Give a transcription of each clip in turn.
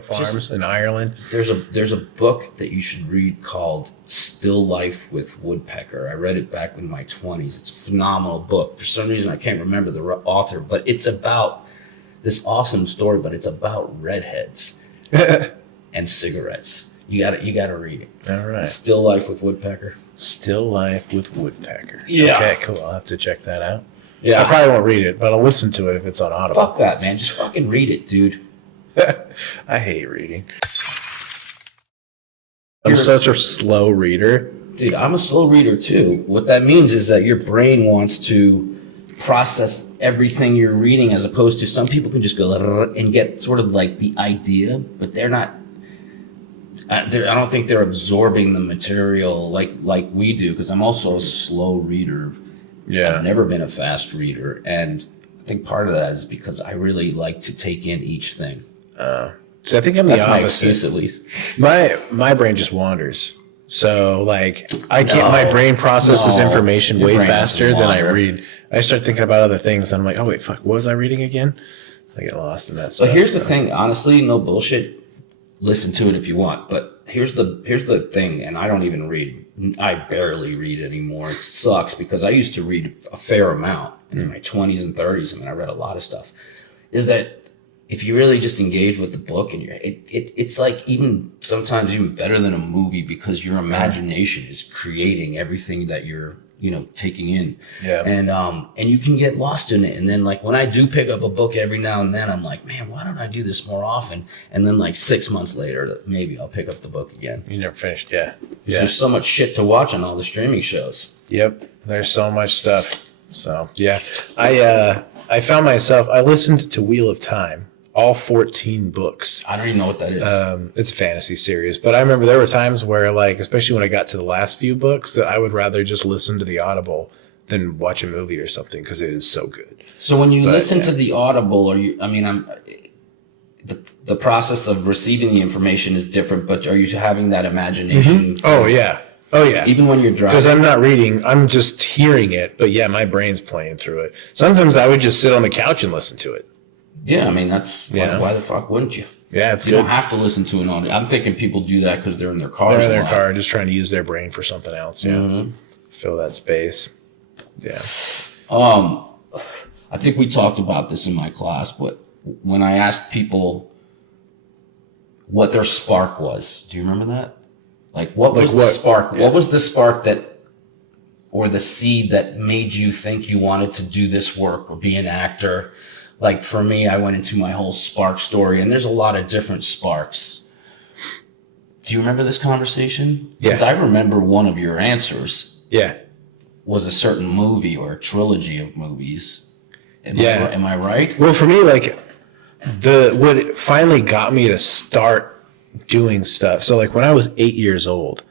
farms in Ireland. There's a book that you should read called Still Life with Woodpecker. I read it back in my 20s. It's a phenomenal book. For some reason, I can't remember the author, but it's about this awesome story, but it's about redheads and cigarettes. You gotta read it. All right. Still Life with Woodpecker. Still Life with Woodpecker. Yeah. Okay, cool. I'll have to check that out. Yeah. I probably won't read it, but I'll listen to it if it's on Audible. Fuck that, man. Just fucking read it, dude. I hate reading. I'm such a slow reader. Dude, I'm a slow reader too. What that means is that your brain wants to process everything you're reading, as opposed to some people can just go and get sort of like the idea, but they're not. I don't think they're absorbing the material like we do, because I'm also a slow reader. Yeah. I've never been a fast reader, and I think part of that is because I really like to take in each thing. So I think I'm That's the my opposite. excuse, at least. My brain just wanders. So like I can't. My brain processes information Your way brain faster doesn't than I wander. read. I start thinking about other things, and I'm like, oh wait, fuck, what was I reading again? I get lost in that stuff. But here's the thing, honestly, no bullshit. Listen to it if you want, but here's the thing, and I don't even read. I barely read anymore. It sucks, because I used to read a fair amount in my 20s and 30s. I mean, I read a lot of stuff. Is that if you really just engage with the book, and it's like sometimes even better than a movie, because your imagination is creating everything that you're taking in. Yeah. And you can get lost in it. And then like when I do pick up a book every now and then, I'm like, man, why don't I do this more often? And then like 6 months later, maybe I'll pick up the book again. You never finished, yeah. There's so much shit to watch on all the streaming shows. Yep. There's so much stuff. So yeah. I found myself, I listened to Wheel of Time, all 14 books. I don't even know what that is. It's a fantasy series, but I remember there were times where, like, especially when I got to the last few books, that I would rather just listen to the Audible than watch a movie or something, because it is so good. So when you listen to the Audible, the process of receiving the information is different, but are you having that imagination? Mm-hmm. Oh yeah. Even when you're driving? Because I'm not reading, I'm just hearing it, but yeah, my brain's playing through it. Sometimes I would just sit on the couch and listen to it. Yeah, I mean, that's why the fuck wouldn't you? Yeah, it's You good. don't have to listen to an audio. I'm thinking people do that because they're in their cars. They're in a their lot. car, just trying to use their brain for something else. Yeah, fill that space. Yeah. I think we talked about this in my class, but when I asked people what their spark was, do you remember that? Like, what was the spark? Yeah. What was the spark or the seed that made you think you wanted to do this work or be an actor? Like for me, I went into my whole spark story, and there's a lot of different sparks. Do you remember this conversation? Yeah. Because I remember one of your answers. Yeah. Was a certain movie or a trilogy of movies. Am I right? Well, for me, like what finally got me to start doing stuff. So like when I was 8 years old,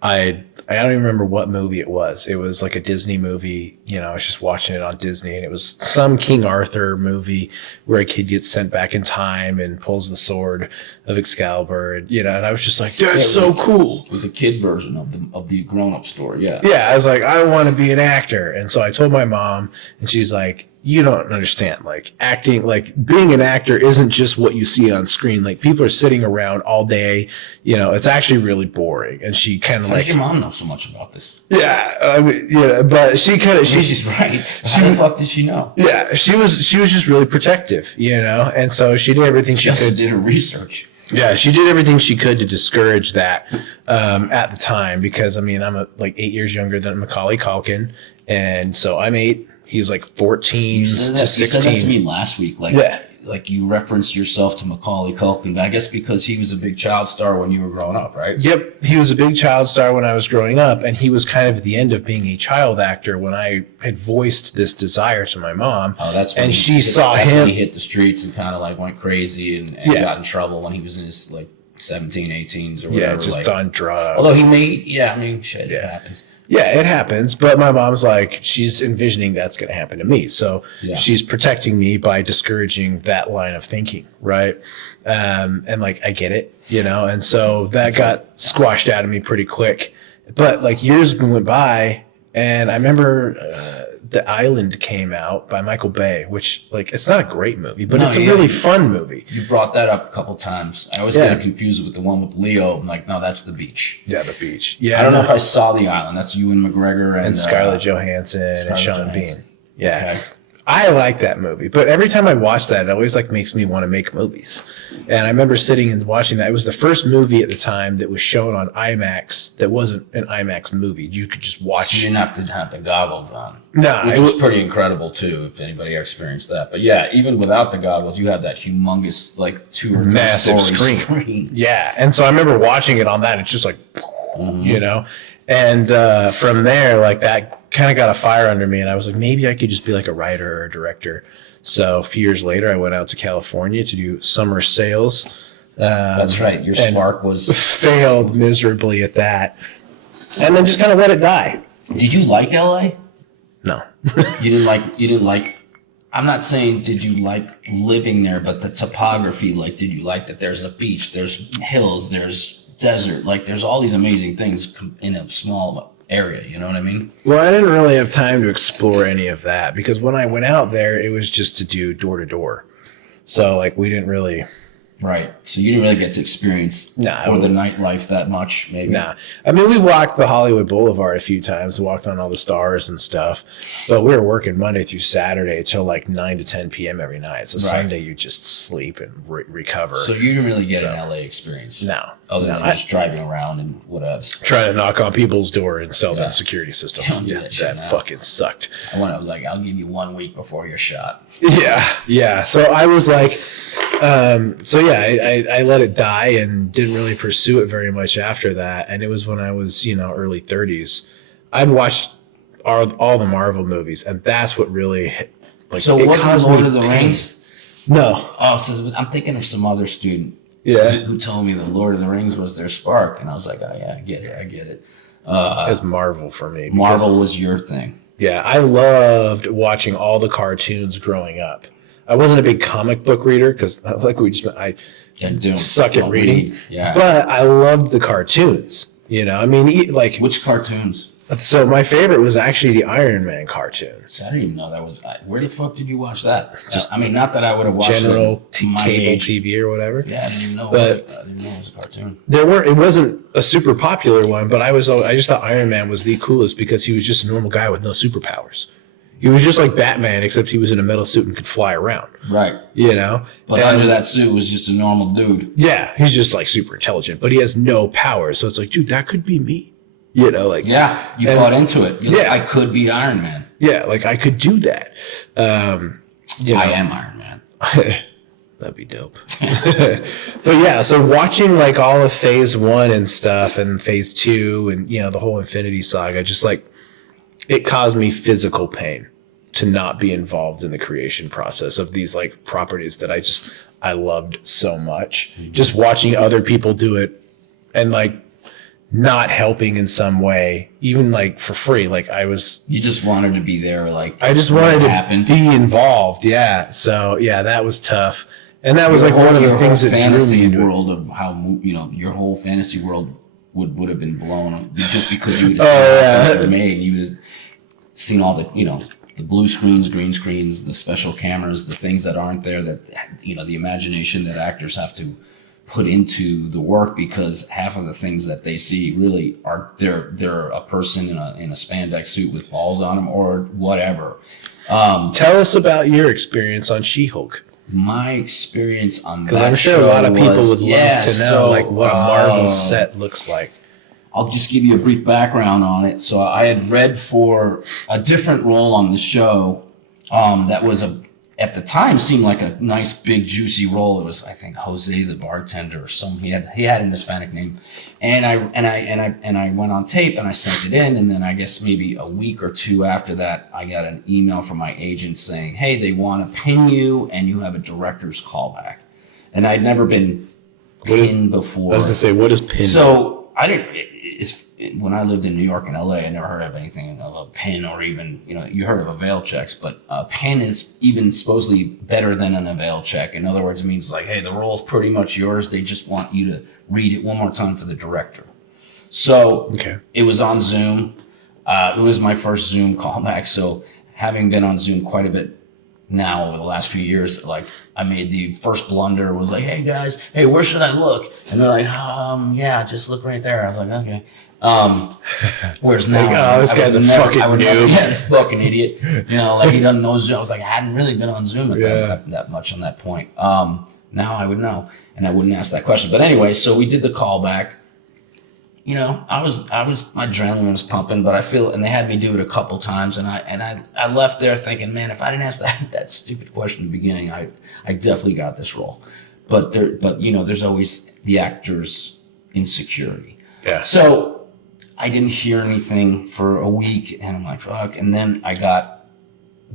I don't even remember what movie it was. It was like a Disney movie. I was just watching it on Disney, and it was some King Arthur movie where a kid gets sent back in time and pulls the sword of Excalibur. And I was just like, that's so cool. It was a kid version of the grown-up story. Yeah. Yeah. I was like, I want to be an actor. And so I told my mom, and she's like, you don't understand. Like acting, like being an actor isn't just what you see on screen. Like people are sitting around all day. It's actually really boring. And she kind of How like, does your mom know so much about this? Yeah. But she kind of, She's right. How the fuck did she know? Yeah. She was just really protective, And so she did everything she also could. did her research. Yeah, she did everything she could to discourage that at the time, because I'm 8 years younger than Macaulay Culkin, and so I'm 8. He's like 14 to 16. You said that to me last week. Like you referenced yourself to Macaulay Culkin. I guess because he was a big child star when you were growing up, right? Yep, he was a big child star when I was growing up, and he was kind of at the end of being a child actor when I had voiced this desire to my mom. Oh, that's when and he him. He hit the streets and kind of like went crazy and got in trouble when he was in his like 17, 18s or whatever. Yeah, just on drugs. Although shit, it happens. Yeah, it happens. But my mom's like, she's envisioning that's going to happen to me. So she's protecting me by discouraging that line of thinking, right? And like, I get it, and so that got squashed out of me pretty quick. But like years went by, And I remember The Island came out by Michael Bay, which, like, it's not a great movie, but it's a really fun movie. You brought that up a couple times. I always get confused with the one with Leo. I'm like, no, that's The Beach. Yeah, The Beach. Yeah, I don't know if I saw The Island. That's Ewan McGregor and Scarlett Johansson and Sean Bean. Yeah. Okay. I like that movie, but every time I watch that, it always like makes me want to make movies. And I remember sitting and watching that. It was the first movie at the time that was shown on IMAX that wasn't an IMAX movie. You could just watch. So you didn't have to have the goggles on. No, which was pretty incredible too, if anybody experienced that. But yeah, even without the goggles, you had that humongous, like 2 or 3 massive story screen. Yeah, and so I remember watching it on that. It's just like, you know, and from there, like that kind of got a fire under me, and I was like, maybe I could just be like a writer or a director. So a few years later, I went out to California to do summer sales. That's right. Your spark was failed miserably at that, and then just kind of let it die. Did you like LA? No. You didn't like. I'm not saying did you like living there, but the topography. Like, did you like that? There's a beach, there's hills, there's desert. Like, there's all these amazing things in a small area, you know what I mean? Well, I didn't really have time to explore any of that because when I went out there, it was just to do door to door. So, like, we didn't really. Right. So you didn't really get to experience or the nightlife that much, maybe. Nah. I mean, we walked the Hollywood Boulevard a few times, walked on all the stars and stuff, but we were working Monday through Saturday till like 9 to 10 p.m. every night. So Sunday you just sleep and recover. So you didn't really get an LA experience. No. Other than just driving around and what else. Trying to knock on people's door and sell them security systems. That fucking sucked. I was like, I'll give you 1 week before you're shot. Yeah. So I was like, I let it die and didn't really pursue it very much after that. And it was when I was, early 30s. I'd watched all the Marvel movies, and that's what really hit. Like, so it wasn't Lord of the Rings? No. Oh, so I'm thinking of some other student who told me that Lord of the Rings was their spark. And I was like, oh, yeah, I get it. It's Marvel for me. Marvel was your thing. Yeah, I loved watching all the cartoons growing up. I wasn't a big comic book reader because, like I suck at reading. Yeah, but I loved the cartoons. I mean, like which cartoons? So my favorite was actually the Iron Man cartoon. So I didn't even know that was. Where the fuck did you watch that? Not that I would have watched cable TV or whatever. Yeah, I didn't even know. It was a cartoon. It wasn't a super popular one, but I just thought Iron Man was the coolest because he was just a normal guy with no superpowers. He was just like Batman, except he was in a metal suit and could fly around. Right. But under that suit was just a normal dude. Yeah, he's just like super intelligent, but he has no powers. So it's like, dude, that could be me. You bought into it. Like, I could be Iron Man. Yeah, like I could do that. I am Iron Man. That'd be dope. But yeah, so watching like all of Phase 1 and stuff and Phase 2 and, the whole Infinity Saga, just like, it caused me physical pain to not be involved in the creation process of these like properties that I loved so much. Mm-hmm. Just watching other people do it and like not helping in some way, even like for free. Like you just wanted to be there. Like I just wanted to be involved. Yeah. So yeah, that was tough. And that was like one of the things that drew me into world of how, your whole fantasy world would have bbeen blown just because you would have seen how made. You would have seen all the, the blue screens, green screens, the special cameras, the things that aren't there that, the imagination that actors have to put into the work because half of the things that they see really are they're a person in a spandex suit with balls on them or whatever. Tell us about your experience on She-Hulk. My experience on that because I'm sure a lot of people would love to know like what a Marvel set looks like. I'll just give you a brief background on it. So I had read for a different role on the show that was at the time seemed like a nice big juicy role. It was, I think, Jose the bartender or some. He had an Hispanic name, and I went on tape and I sent it in, and then I guess maybe a week or two after that, I got an email from my agent saying, "Hey, they want to pin you, and you have a director's callback." And I'd never been pinned before. I was gonna say, what is pin? So I didn't. When I lived in New York and LA, I never heard of anything of a pin or even, you heard of avail checks, but a pin is even supposedly better than an avail check. In other words, it means like, hey, the role's pretty much yours. They just want you to read it one more time for the director. So It was on Zoom. It was my first Zoom callback. So having been on Zoom quite a bit now over the last few years, like I made the first blunder was like, hey guys, hey, where should I look? And they're like, yeah, just look right there. I was like, okay. Whereas now, like, oh, this guy's a fucking noob. Yeah, this fucking idiot. You know, like he doesn't know Zoom. I was like, I hadn't really been on Zoom at that much on that point. Now I would know, and I wouldn't ask that question. But anyway, so we did the callback. You know, I was my adrenaline was pumping, but I feel, and they had me do it a couple times, and I left there thinking, man, if I didn't ask that stupid question in the beginning, I definitely got this role. But you know, there's always the actor's insecurity. Yeah. So I didn't hear anything for a week, and I'm like, fuck. And then I got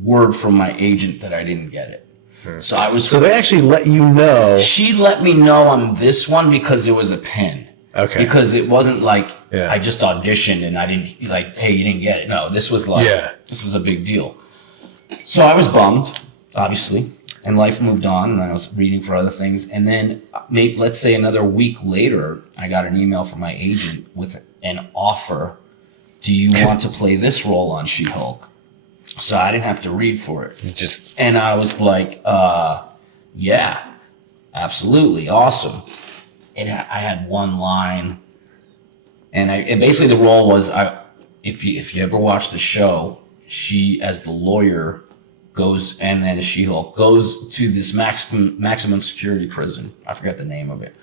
word from my agent that I didn't get it. So they actually let you know. She let me know on this one because it was a pin. Okay. Because it wasn't like I just auditioned and I didn't like, hey, you didn't get it. No, this was like, this was a big deal. So I was bummed, obviously, and life moved on, and I was reading for other things. And then maybe, let's say another week later, I got an email from my agent with an offer. Do you want to play this role on She-Hulk? So I didn't have to read for it. And I was like, yeah, absolutely, awesome. I had one line, and basically the role was, if you ever watch the show, she as the lawyer goes, and then She-Hulk goes to this maximum security prison. I forgot the name of it,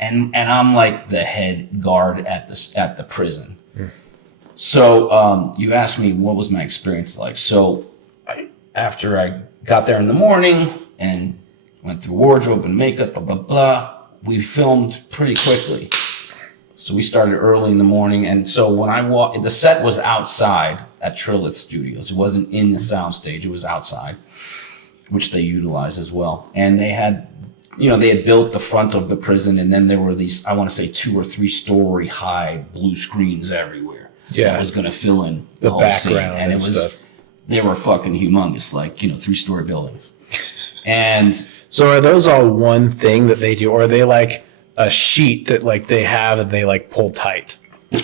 and I'm like the head guard at the prison. So you asked me what was my experience like. So after I got there in the morning and went through wardrobe and makeup, blah blah blah. We filmed pretty quickly. So we started early in the morning. And so when I walked, the set was outside at Trilith Studios. It wasn't in the soundstage. It was outside, which they utilize as well. And they had built the front of the prison. And then there were these, I want to say 2 or 3 story high blue screens everywhere. Yeah. That was going to fill in the whole background. Scene. And it was, stuff. They were fucking humongous, like, 3-story buildings. And so are those all one thing that they do, or are they like a sheet that like they have and they like pull tight?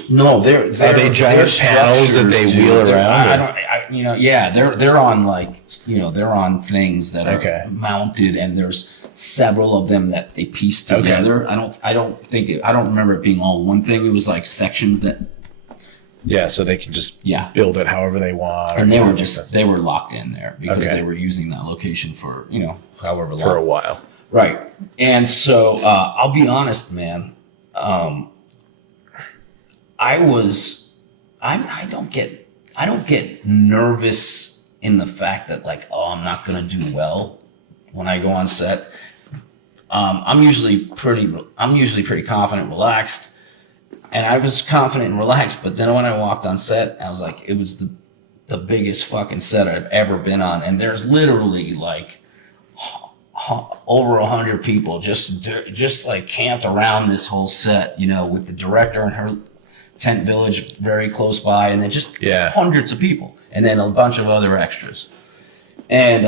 No, are they giant panels that they wheel around? They're on like they're on things that are mounted, and there's several of them that they piece together. Okay. I don't remember it being all one thing. It was like sections that. Yeah, so they can just build it however they want. And they were locked in there because they were using that location for, however long. For a while. Right. And so I'll be honest, man. I don't get nervous in the fact that like, I'm not going to do well when I go on set. I'm usually pretty confident, relaxed. And I was confident and relaxed, but then when I walked on set, I was like, it was the biggest fucking set I've ever been on. And there's literally like over 100 people just like camped around this whole set, with the director and her tent village very close by, and then just hundreds of people, and then a bunch of other extras. And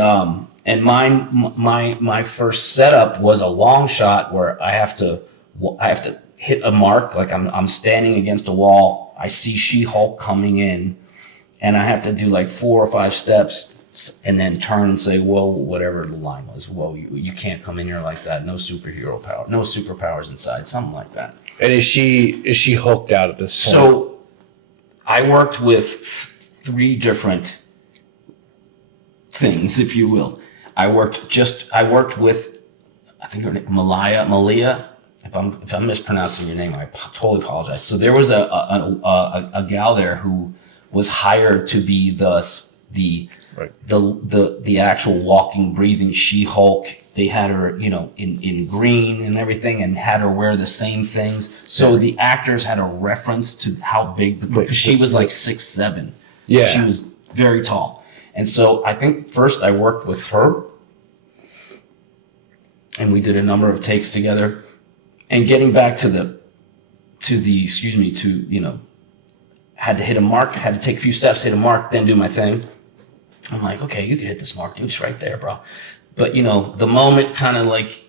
my first setup was a long shot where I have to hit a mark, like I'm standing against a wall. I see She-Hulk coming in, and I have to do like 4 or 5 steps, and then turn and say, "Whoa," whatever the line was. "Whoa, you can't come in here like that. No superhero power, no superpowers inside," something like that. And is she hulked out at this point? So I worked with 3 different things, if you will. I worked with, I think her name, Malia. If I'm mispronouncing your name, I totally apologize. So there was a gal there who was hired to be the actual walking, breathing She-Hulk. They had her, in green and everything, and had her wear the same things. So the actors had a reference to how big because she was like 6'7". Yeah, she was very tall. And so I think first I worked with her, and we did a number of takes together. And getting back to had to hit a mark, had to take a few steps, hit a mark, then do my thing. I'm like, okay, you can hit this mark, dude, it's right there, bro. But the moment kind of like,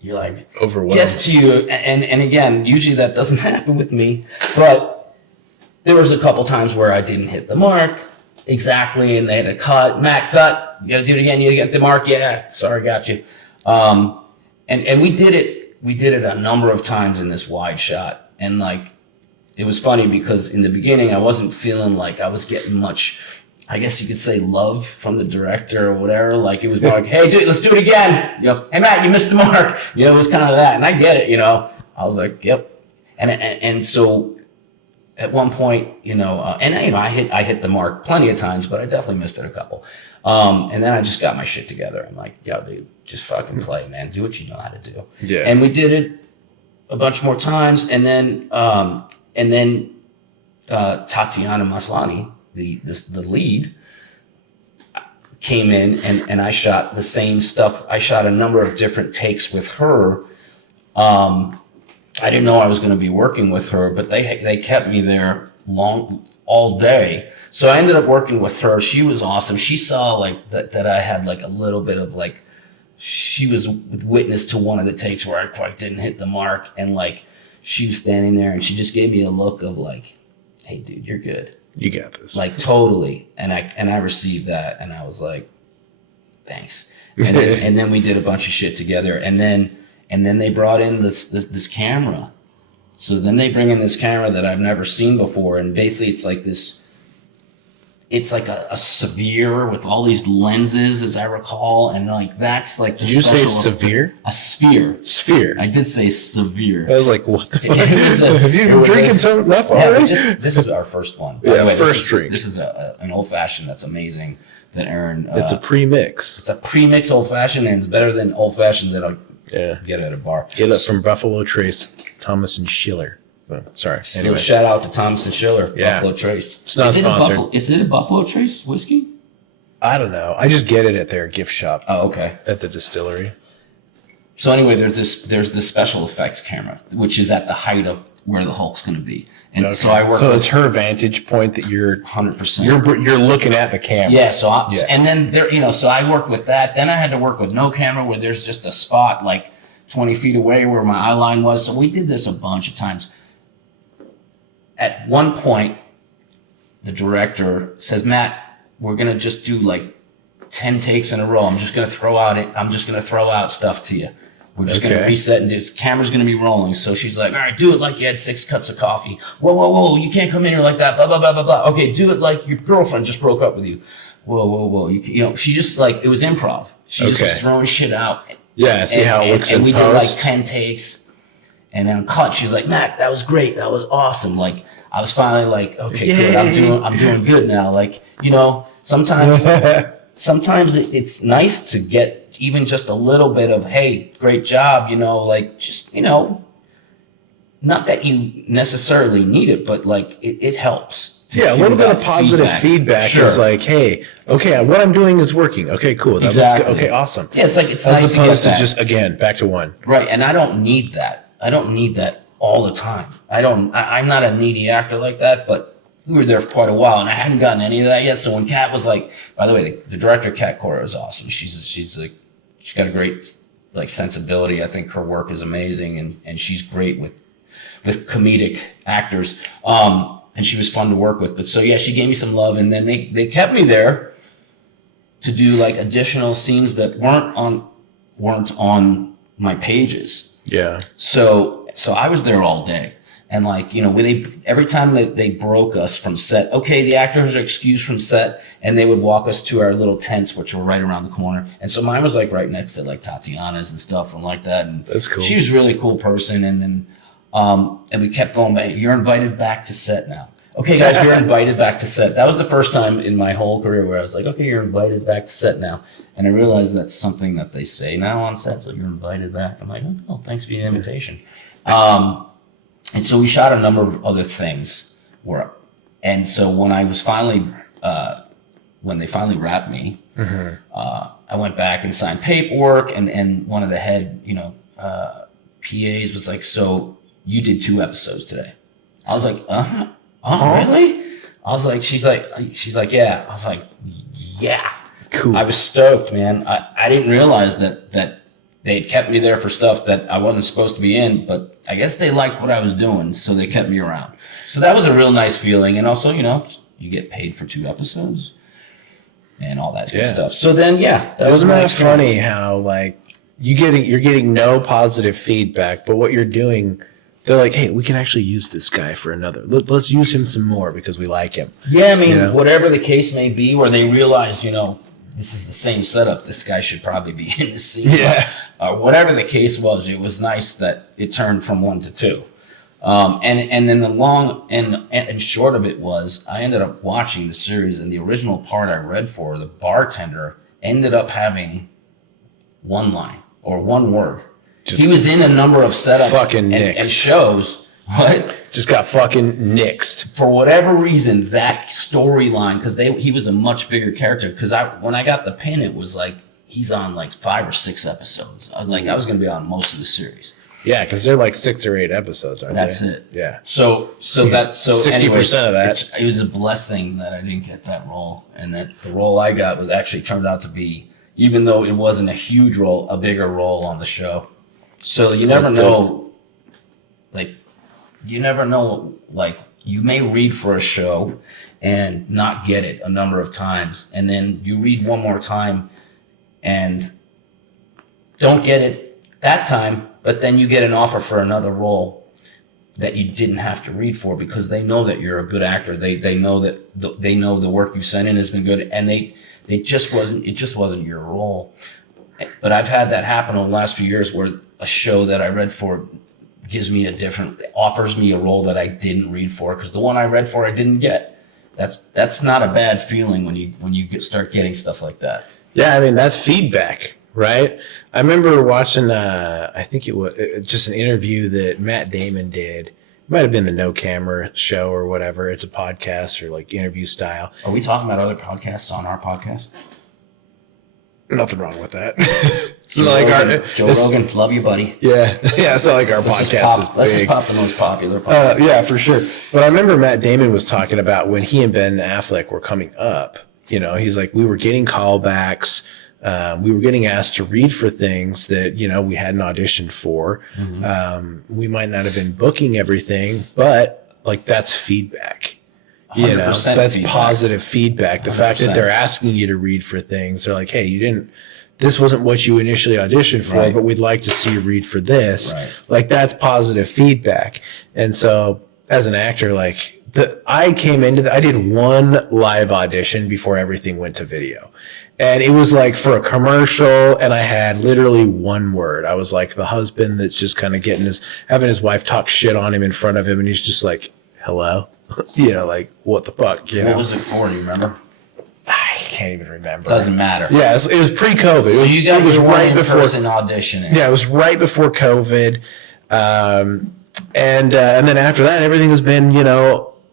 you're like, overwhelmed, gets to you. And again, usually that doesn't happen with me, but there was a couple times where I didn't hit the mark exactly, and they had to cut. Matt, cut. You got to do it again. You get the mark. Yeah, sorry, got you. And we did it. We did it a number of times in this wide shot, and like it was funny because in the beginning I wasn't feeling like I was getting much. I guess you could say love from the director or whatever. Like it was more like, hey, dude, let's do it again. You know, hey Matt, you missed the mark. You know, it was kind of that, and I get it. You know, I was like, yep. And so at one point, I hit the mark plenty of times, but I definitely missed it a couple. And then I just got my shit together. I'm like, yo, dude, just fucking play, man. Do what you know how to do. Yeah. And we did it a bunch more times, and then Tatiana Maslany, the lead, came in, and I shot the same stuff. I shot a number of different takes with her. I didn't know I was going to be working with her, but they kept me there all day. So I ended up working with her. She was awesome. She saw like that I had like a little bit of like, she was witness to one of the takes where I quite didn't hit the mark, and like she was standing there and she just gave me a look of like, hey dude, you're good. You got this. Like totally. And I received that, and I was like, thanks. And then we did a bunch of shit together, and then they brought in this camera. So then they bring in this camera that I've never seen before, and basically it's like this. It's like a severe with all these lenses, as I recall, and like that's like. Did you say severe? A sphere. Sphere. I did say severe. I was like, what the fuck? Have you been drinking some left already? This is our first one. By the way, first drink. This is an old fashioned that's amazing that Aaron. It's a pre-mix. It's a pre-mix old fashioned, and it's better than old fashions that I'll get at a bar. Get it from Buffalo Trace, Thomas and Schiller. Oh, sorry. Anyway, shout out to Thomas and Schiller, Buffalo Trace. It's not sponsored. Is it a Buffalo Trace whiskey? I don't know. I just get it at their gift shop. Oh, okay. At the distillery. So anyway, there's this special effects camera, which is at the height of where the Hulk's going to be, and so I work. So it's her vantage point that you're 100%. You're looking at the camera. Yeah. And then there, so I worked with that. Then I had to work with no camera, where there's just a spot like 20 feet away where my eye line was. So we did this a bunch of times. At one point, the director says, Matt, we're going to just do like 10 takes in a row. I'm just going to throw out stuff to you. We're just going to reset, and the camera's going to be rolling. So she's like, all right, do it like you had 6 cups of coffee. Whoa. You can't come in here like that. Blah, blah, blah, blah, blah. Okay, do it like your girlfriend just broke up with you. Whoa. She just like, it was improv. She just was throwing shit out. Yeah, see how it looks in post. And we did like 10 takes. And then cut, she's like, Matt, that was great. That was awesome. Like, I was finally like, okay, good. I'm doing good now. Like, sometimes it's nice to get even just a little bit of, hey, great job. Like just, not that you necessarily need it, but like it helps. Yeah, a little bit of positive feedback is like, hey, okay, what I'm doing is working. Okay, cool. That looks good. Okay, awesome. Yeah, it's like it's as nice opposed to get just again back to one. Right, and I don't need that. I don't need that all the time. I'm not a needy actor like that, but we were there for quite a while, and I hadn't gotten any of that yet. So when Kat was like, by the way, the director, Kat Cora, is awesome. She's got a great like sensibility. I think her work is amazing, and she's great with comedic actors. And she was fun to work with. But so yeah, she gave me some love, and then they kept me there to do like additional scenes that weren't on my pages. Yeah. So I was there all day, and like every time they broke us from set, okay, the actors are excused from set, and they would walk us to our little tents, which were right around the corner. And so mine was like right next to like Tatiana's and stuff and like that. And that's cool. She was a really cool person, and then and we kept going back. You're invited back to set now. Okay, guys, you're invited back to set. That was the first time in my whole career where I was like, okay, you're invited back to set now. And I realized that's something that they say now on set, so you're invited back. I'm like, oh, thanks for the invitation. And so we shot a number of other things. And so when I was finally, when they finally wrapped me, I went back and signed paperwork, and one of the head, PAs was like, so you did 2 episodes today. I was like, oh, really? I was like, she's like, yeah. I was like, yeah. Cool. I was stoked, man. I didn't realize that they kept me there for stuff that I wasn't supposed to be in, but I guess they liked what I was doing, so they kept me around. So that was a real nice feeling. And also, you get paid for 2 episodes and all that good stuff. So then, Isn't that funny how like you're getting no positive feedback, but what you're doing, they're like, hey, we can actually use this guy for another. Let's use him some more because we like him. Yeah, I mean, whatever the case may be, where they realize, this is the same setup. This guy should probably be in the scene. Yeah. Whatever the case was, it was nice that it turned from 1 to 2. And then the long and short of it was, I ended up watching the series, and the original part I read for, the bartender ended up having 1 line or 1 word. He was in a number of setups and shows. What? Just got fucking nixed. For whatever reason, that storyline, because he was a much bigger character. Because when I got the pin, it was like he's on like 5 or 6 episodes. I was like, I was going to be on most of the series. Yeah, because they're like 6 or 8 episodes, aren't That's they? it. Yeah. So 60% of that. It was a blessing that I didn't get that role, and that the role I got was actually turned out to be, even though it wasn't a huge role, a bigger role on the show. So you never know, you may read for a show and not get it a number of times, and then you read one more time and don't get it that time, but then you get an offer for another role that you didn't have to read for because they know that you're a good actor. They know that they know the work you sent in has been good, and it just wasn't your role. But I've had that happen over the last few years where a show that I read for offers me a role that I didn't read for because the one I read for I didn't get. That's not a bad feeling when you start getting stuff like that. Yeah, I mean, that's feedback, right? I remember watching, I think it was just an interview that Matt Damon did. It might have been the No Camera show or whatever. It's a podcast or like interview style. Are we talking about other podcasts on our podcast? Nothing wrong with that. Joe Rogan, love you, buddy. Yeah. It's not like our podcast is big. Let's just pop the most popular podcast. Yeah, for sure. But I remember Matt Damon was talking about when he and Ben Affleck were coming up. He's like, we were getting callbacks. We were getting asked to read for things that, we hadn't auditioned for. Mm-hmm. We might not have been booking everything, but like that's feedback. That's feedback. Positive feedback. The 100%. Fact that they're asking you to read for things, they're like, hey, this wasn't what you initially auditioned for, right, but we'd like to see you read for this. Right. Like that's positive feedback. And so as an actor, like I did 1 live audition before everything went to video. And it was like for a commercial, and I had literally 1 word. I was like the husband that's just kind of having his wife talk shit on him in front of him, and he's just like, hello? Like, what the fuck? What was it for? Do you remember? I can't even remember. Doesn't matter. Yeah, it was pre-COVID. So you got your in-person auditioning. Yeah, it was right before COVID. And then after that, everything has been,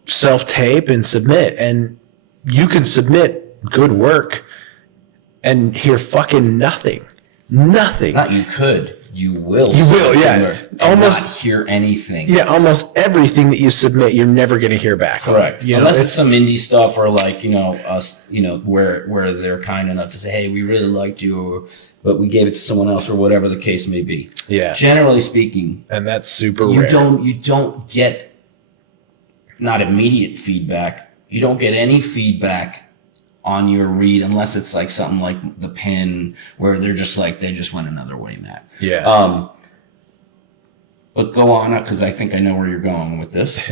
self-tape and submit. And you can submit good work and hear fucking nothing. Nothing. Not you could. You will. You will, yeah. Almost not hear anything. Yeah, almost everything that you submit, you're never going to hear back. Correct. Unless it's some indie stuff or like, us, where they're kind enough to say, hey, we really liked you, but we gave it to someone else or whatever the case may be. Yeah. Generally speaking. And that's super rare. You don't get not immediate feedback. You don't get any feedback on your read unless it's like something like The Pin where they're just like, they just went another way, Matt. Yeah. But go on, because I think I know where you're going with this.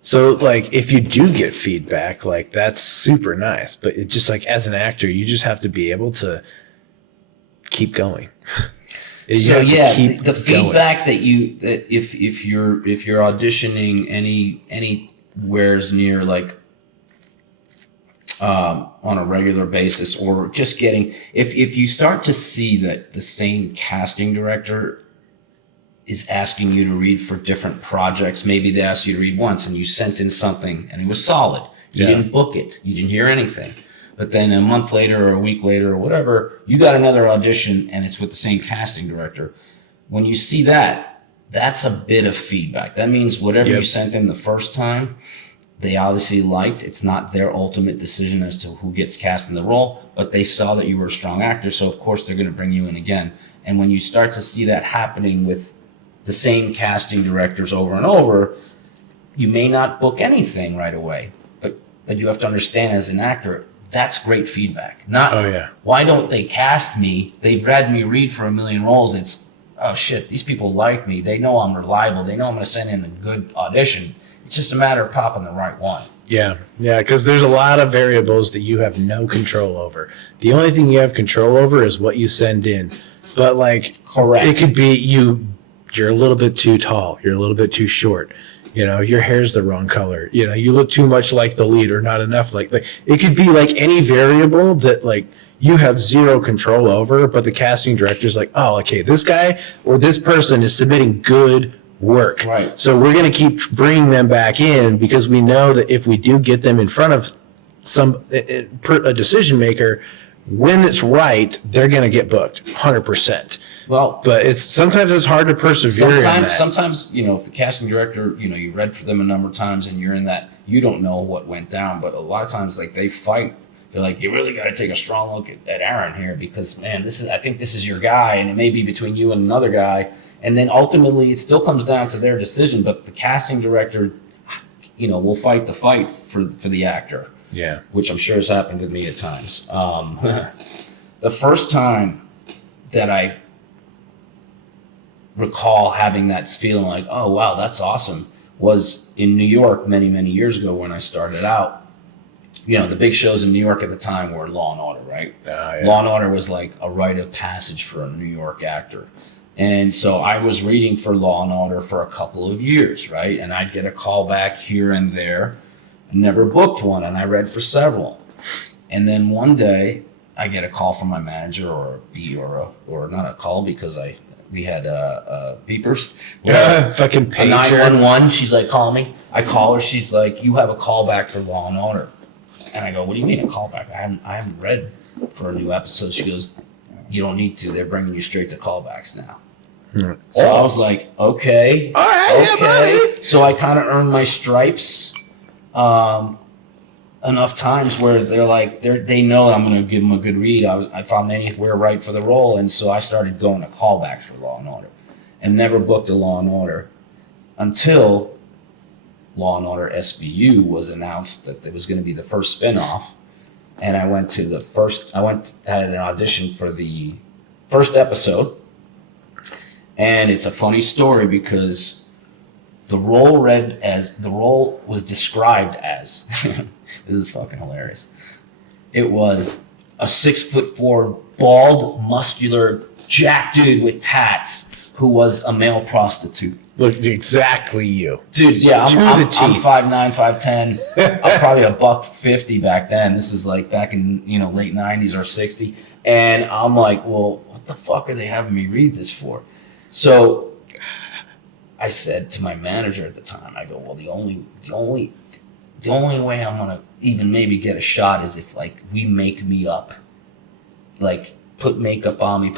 So like if you do get feedback, like that's super nice, but it just like as an actor, you just have to be able to keep going. The feedback that if you're auditioning anywheres near like on a regular basis, or just getting, if you start to see that the same casting director is asking you to read for different projects, maybe they asked you to read once and you sent in something and it was solid. You didn't book it. You didn't hear anything. But then a month later or a week later or whatever, you got another audition and it's with the same casting director. When you see that, that's a bit of feedback. That means whatever you sent in the first time, they obviously liked. It's not their ultimate decision as to who gets cast in the role, but they saw that you were a strong actor, so of course they're going to bring you in again. And when you start to see that happening with the same casting directors over and over, you may not book anything right away, but you have to understand as an actor, that's great feedback. Not, why don't they cast me? They've had me read for 1 million roles. It's, oh shit, these people like me. They know I'm reliable. They know I'm going to send in a good audition. It's just a matter of popping the right one. Yeah, because there's a lot of variables that you have no control over. The only thing you have control over is what you send in. But like, correct, it could be you're a little bit too tall, you're a little bit too short, your hair's the wrong color, you look too much like the lead or not enough like it could be like any variable that like you have zero control over, but the casting director's like, oh, okay, this guy or this person is submitting good work. Right. So we're going to keep bringing them back in because we know that if we do get them in front of a decision maker, when it's right, they're going to get booked 100%. Well, but sometimes it's hard to persevere in that. Sometimes, if the casting director, you read for them a number of times and you're in that, you don't know what went down, but a lot of times like they fight. They're like, you really got to take a strong look at Aaron here because, man, I think this is your guy, and it may be between you and another guy. And then ultimately, it still comes down to their decision. But the casting director, will fight the fight for the actor. Yeah. Which I'm sure has happened with me at times. The first time that I recall having that feeling like, oh, wow, that's awesome, was in New York many, many years ago when I started out. The big shows in New York at the time were Law and Order, right? Yeah. Law and Order was like a rite of passage for a New York actor. And so I was reading for Law and Order for a couple of years, right? And I'd get a call back here and there. I never booked one, and I read for several. And then one day, I get a call from my manager, or not a call because we had beepers. Fucking pager. 911. She's like, call me. I call her. She's like, you have a call back for Law and Order. And I go, what do you mean a callback? I haven't read for a new episode. She goes, you don't need to. They're bringing you straight to callbacks now. So I was like, okay. All right, okay. Yeah, buddy. So I kind of earned my stripes enough times where they're like, they know I'm going to give them a good read. I found anywhere right for the role. And so I started going to callbacks for Law and Order and never booked a Law and Order until Law and Order SVU was announced that it was going to be the first spinoff, and I went to had an audition for the first episode, and it's a funny story because the role was described as this is fucking hilarious. It was a 6'4" bald, muscular, jacked dude with tats who was a male prostitute. Look, exactly you. Dude, yeah, I'm 5'9", 5'10". I was probably $150 back then. This is like back in, late 90s or 60. And I'm like, well, what the fuck are they having me read this for? So I said to my manager at the time, I go, well, the only way I'm gonna even maybe get a shot is if like we make me up. Like put makeup on me,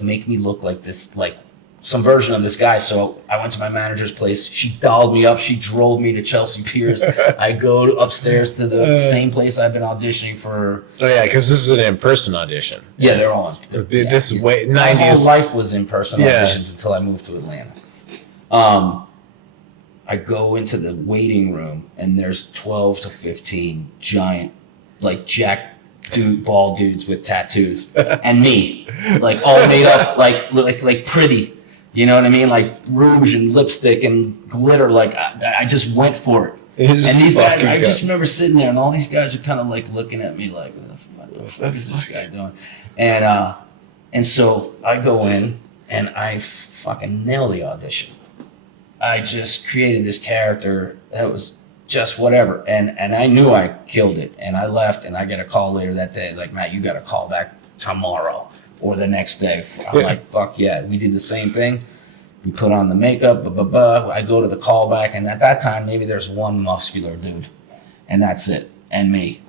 make me look like this, like some version of this guy. So I went to my manager's place. She dolled me up. She drove me to Chelsea Piers. I go upstairs to the same place I've been auditioning for. Oh yeah, because this is an in-person audition. Yeah, they're all in. This is way 90s. My whole life was in-person auditions until I moved to Atlanta. I go into the waiting room and there's 12 to 15 giant, like jacked bald dudes with tattoos, and me, like all made up, like pretty. You know what I mean? Like rouge and lipstick and glitter. Like I just went for it. And these guys, I just remember sitting there, and all these guys are kind of like looking at me, like, "What the fuck is this guy doing?" And so I go in, and I fucking nail the audition. I just created this character that was just whatever, and I knew I killed it. And I left, and I get a call later that day, like, Matt, you got to call back tomorrow or the next day. I'm like, fuck yeah. We did the same thing. We put on the makeup, I go to the callback, and at that time, maybe there's one muscular dude, and that's it, and me.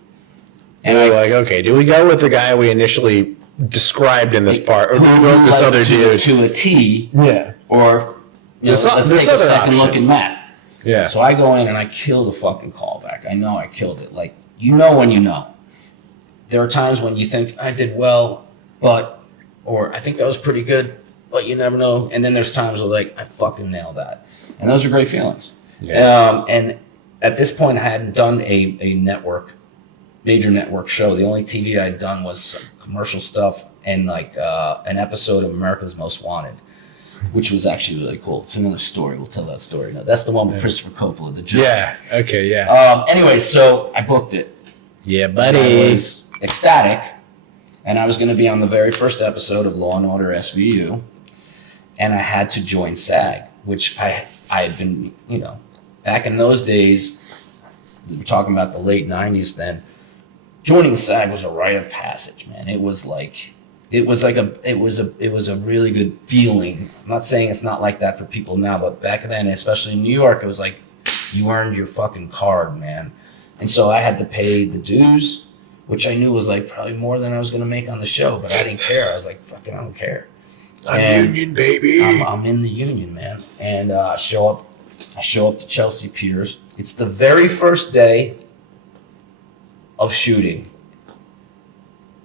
And we're like, okay, do we go with the guy we initially described in this part, or do we go with this other dude? To a T. Yeah. Or, let's take a second look at Matt. Yeah. So I go in, and I kill the fucking callback. I know I killed it. Like, you know when you know. There are times when you think, I did well, but or I think that was pretty good, but you never know. And then there's times where like, I fucking nailed that. And those are great feelings. Yeah. And at this point, I hadn't done a major network show. The only TV I'd done was some commercial stuff and like an episode of America's Most Wanted, which was actually really cool. It's another story. We'll tell that story. No, that's the one with Christopher Coppola, the judge. Yeah. Okay. Yeah. Anyway, so I booked it. Yeah, buddy. I was ecstatic, and I was going to be on the very first episode of Law and Order SVU, and I had to join SAG, which I had been, back in those days. We're talking about the late '90s then. Joining SAG was a rite of passage, man. It was a really good feeling. I'm not saying it's not like that for people now, but back then, especially in New York, it was like you earned your fucking card, man. And so I had to pay the dues, which I knew was like probably more than I was going to make on the show, but I didn't care. I was like, fucking, I don't care. I'm union, baby. I'm in the union, man. And I show up to Chelsea Piers. It's the very first day of shooting.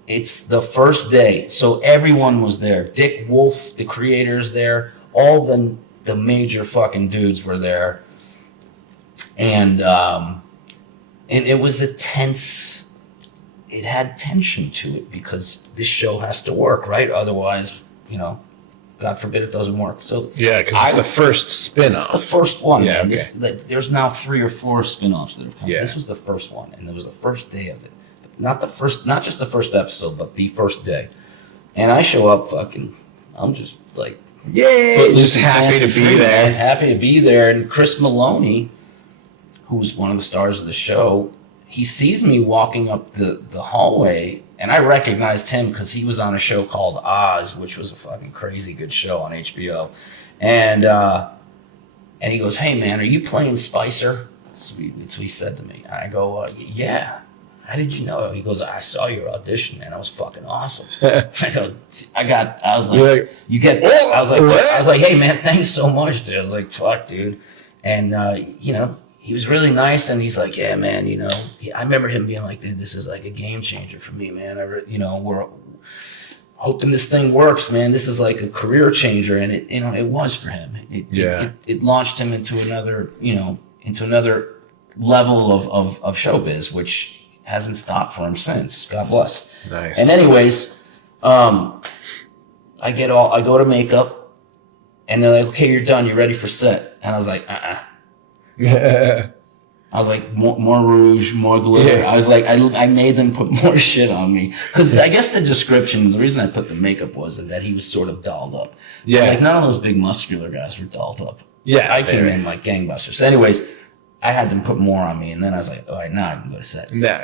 It's the first day. So everyone was there. Dick Wolf, the creator's there. All the major fucking dudes were there. And it was a tense, it had tension to it because this show has to work, right? Otherwise, God forbid it doesn't work. So yeah, because it's the first spin-off. It's the first one. Yeah, man. okay. There's now 3 or 4 spin-offs that have come. Yeah. This was the first one, and it was the first day of it. Not just the first episode, but the first day. And I show up I'm just like, yay, just happy to be there. Man, happy to be there. And Chris Maloney, who's one of the stars of the show, he sees me walking up the hallway, and I recognized him because he was on a show called Oz, which was a fucking crazy good show on HBO. And he goes, "Hey, man, are you playing Spicer?" That's what he said to me. And I go, "Yeah." "How did you know?" He goes, "I saw your audition, man. That was fucking awesome." I was like, "Hey, man, thanks so much, dude." I was like, "Fuck, dude." And, he was really nice, and he's like, "Yeah, man, I remember him being like, dude, this is like a game changer for me, man. We're hoping this thing works, man. This is like a career changer." And it was for him. It launched him into another level of showbiz, which hasn't stopped for him since. God bless. Nice. And anyways, I go to makeup, and they're like, "Okay, you're done. You're ready for set." And I was like, I was like, more rouge, more glitter. Yeah. I was like, I made them put more shit on me. Because I guess the description, the reason I put the makeup was that he was sort of dolled up. Yeah. Like, none of those big muscular guys were dolled up. Yeah. I came in like gangbusters. So anyways, I had them put more on me. And then I was like, all right, now I can go to set. Nah.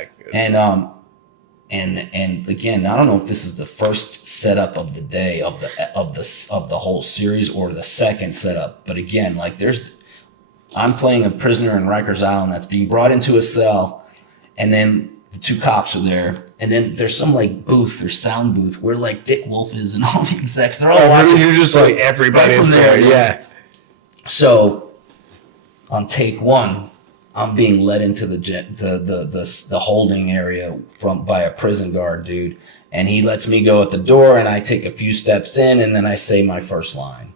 And again, I don't know if this is the first setup of the day of the whole series or the second setup. But again, like I'm playing a prisoner in Rikers Island that's being brought into a cell, and then the 2 cops are there, and then there's some like sound booth where like Dick Wolf is and all the execs. They're all watching. You're just like everybody's right there. Yeah. So on take 1, I'm being led into the holding area by a prison guard dude, and he lets me go at the door, and I take a few steps in, and then I say my first line.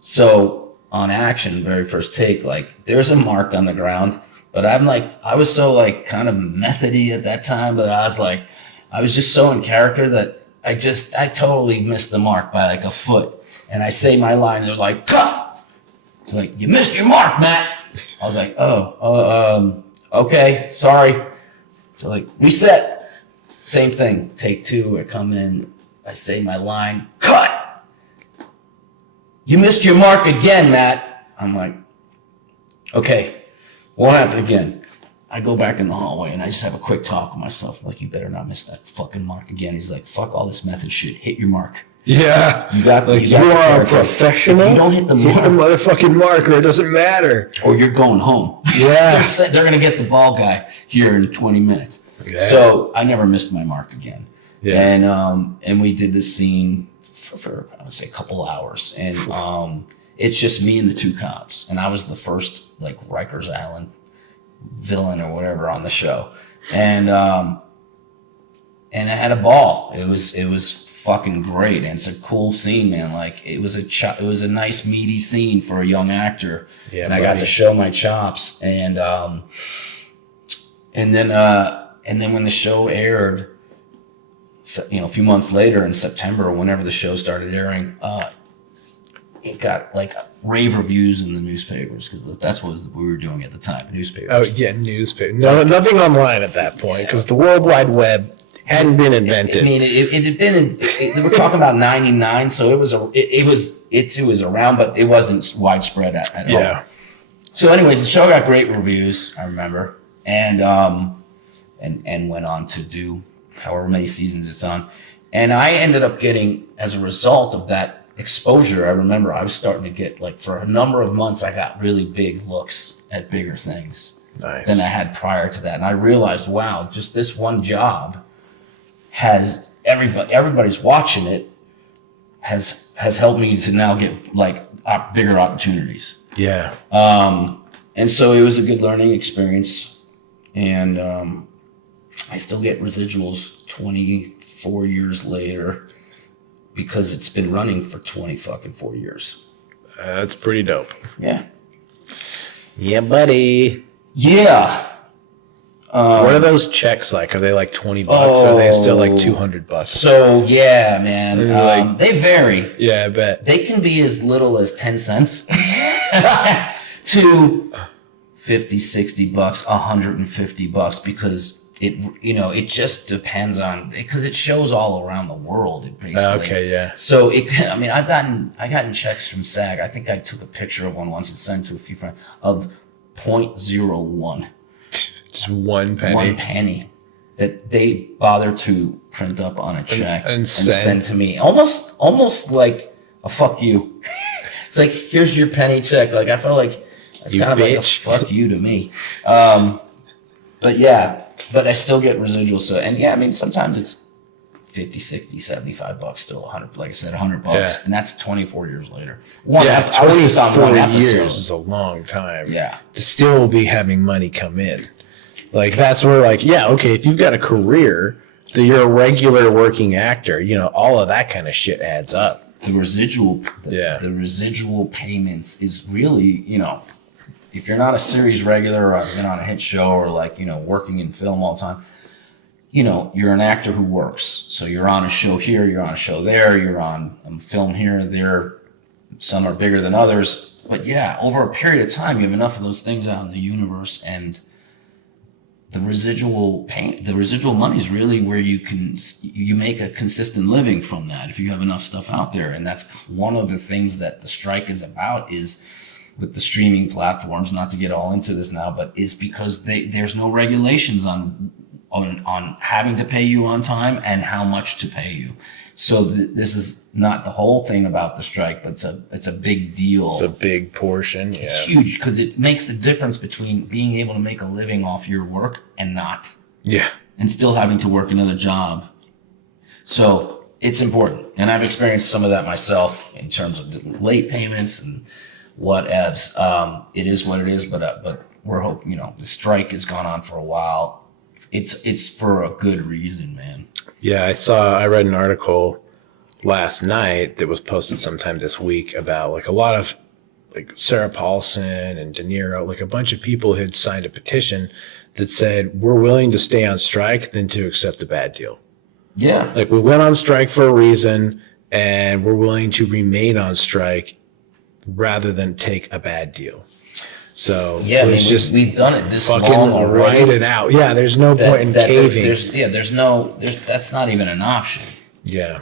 So on action, very first take, like there's a mark on the ground, but I was so like kind of methody at that time, but I was just so in character that I totally missed the mark by like a foot. And I say my line, they're like, "Cut!" They're like, "You missed your mark, Matt." I was like, okay, sorry. So like, reset. Same thing. Take 2, I come in, I say my line, "Cut! You missed your mark again, Matt." I'm like, okay, won't happen again. I go back in the hallway and I just have a quick talk with myself. I'm like, you better not miss that fucking mark again. He's like, fuck all this method shit. Hit your mark. Yeah. You are a professional. If you don't hit the mark, hit the motherfucking mark, or it doesn't matter. Or you're going home. Yeah. They're going to get the ball guy here in 20 minutes. Yeah. So I never missed my mark again. Yeah. And we did this scene for I would say a couple hours, and it's just me and the 2 cops, and I was the first like Rikers Island villain or whatever on the show, and I had a ball. It was fucking great, and it's a cool scene, man. Like it was a nice meaty scene for a young actor, and I got to show my chops, and then when the show aired, a few months later in September or whenever the show started airing, it got like rave reviews in the newspapers because that's what we were doing at the time, newspapers. Oh yeah, newspaper. No, nothing online at that point because the World Wide Web hadn't been invented. I mean, it had been. We're talking about '99, so it was around, but it wasn't widespread at all. So, anyways, the show got great reviews. I remember, and went on to do however many seasons it's on, and I ended up getting, as a result of that exposure, I remember I was starting to get, like, for a number of months, I got really big looks at bigger things than I had prior to that, and I realized, wow, just this one job has everybody's watching it, has helped me to now get like bigger opportunities. Yeah. And so it was a good learning experience, and I still get residuals 24 years later because it's been running for 24 years. That's pretty dope. Yeah. Yeah, buddy. Yeah. What are those checks like? Are they like $20 or are they still like $200? So yeah, man, they vary. Yeah, I bet. They can be as little as 10 cents to $50, $60, $150 because it just depends on, because it shows all around the world. It basically. Okay, yeah. So I've gotten checks from SAG. I think I took a picture of one once and sent to a few friends of 0.01. Just 1 penny. 1 penny that they bother to print up on a check and send to me. Almost like a fuck you. It's like, here's your penny check. Like, I felt like it's kind of like a fuck you to me. But I still get residuals. So, and yeah, I mean, sometimes it's 50, 60, $75 still, 100, like I said, $100. Yeah. And that's 24 years later. 24 years is a long time. Yeah. To still be having money come in. Like, that's where, like, yeah, okay, if you've got a career that you're a regular working actor, all of that kind of shit adds up. The residual payments is really, if you're not a series regular or you're on a hit show or like, working in film all the time, you're an actor who works. So you're on a show here, you're on a show there, you're on a film here, there. Some are bigger than others. But yeah, over a period of time, you have enough of those things out in the universe, and the residual money is really where you make a consistent living from that if you have enough stuff out there. And that's one of the things that the strike is about, is with the streaming platforms, not to get all into this now, but is because there's no regulations on having to pay you on time and how much to pay you. So this is not the whole thing about the strike, but it's a big deal. It's a big portion. Yeah. It's huge because it makes the difference between being able to make a living off your work and not. Yeah. And still having to work another job. So it's important. And I've experienced some of that myself in terms of the late payments and whatevs. It is what it is, but we're hoping, the strike has gone on for a while. It's for a good reason, man. Yeah, I read an article last night that was posted sometime this week about like a lot of like Sarah Paulson and De Niro, like a bunch of people had signed a petition that said we're willing to stay on strike than to accept a bad deal. Yeah. Like, we went on strike for a reason and we're willing to remain on strike rather than take a bad deal. So yeah, we've done it this long already. Write it out. Yeah, there's no point in caving. That's not even an option. Yeah.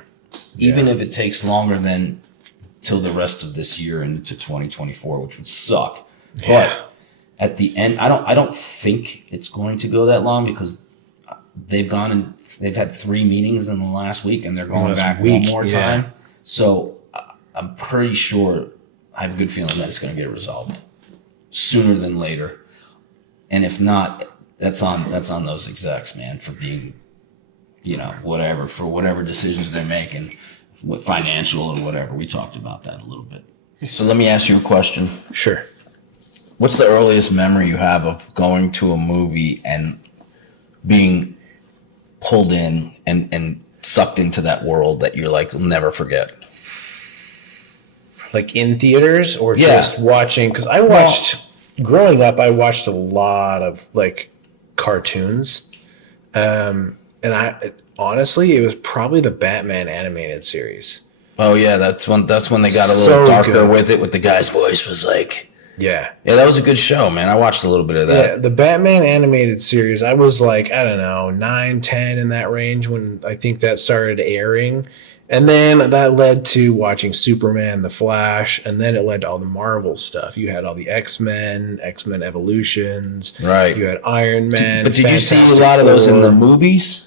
Even if it takes longer than till the rest of this year into 2024, which would suck. Yeah. But at the end, I don't think it's going to go that long because they've had 3 meetings in the last week and they're going back one more time. So I'm pretty sure, I have a good feeling that it's going to get resolved sooner than later. And if not, that's on those execs, man, for being, whatever decisions they're making with financial or whatever. We talked about that a little bit. So let me ask you a question. Sure. What's the earliest memory you have of going to a movie and being pulled in and sucked into that world that you're like, will never forget? Like in theaters or Yeah. just watching? Because I watched, growing up, I watched a lot of like cartoons. And honestly, it was probably the Batman animated series. Oh yeah, that's when they got a So little darker good. with it. With the guy's voice was like, Yeah. yeah, that was a good show, man. I watched a little bit of that. Yeah, the Batman animated series, I was like, I don't know, 9, 10 in that range when I think that started airing. And then that led to watching Superman, The Flash, and then it led to all the Marvel stuff. You had all the X-Men, X-Men Evolutions. Right. You had Iron Man. But did you see a Fantastic lot of those in the Four. movies?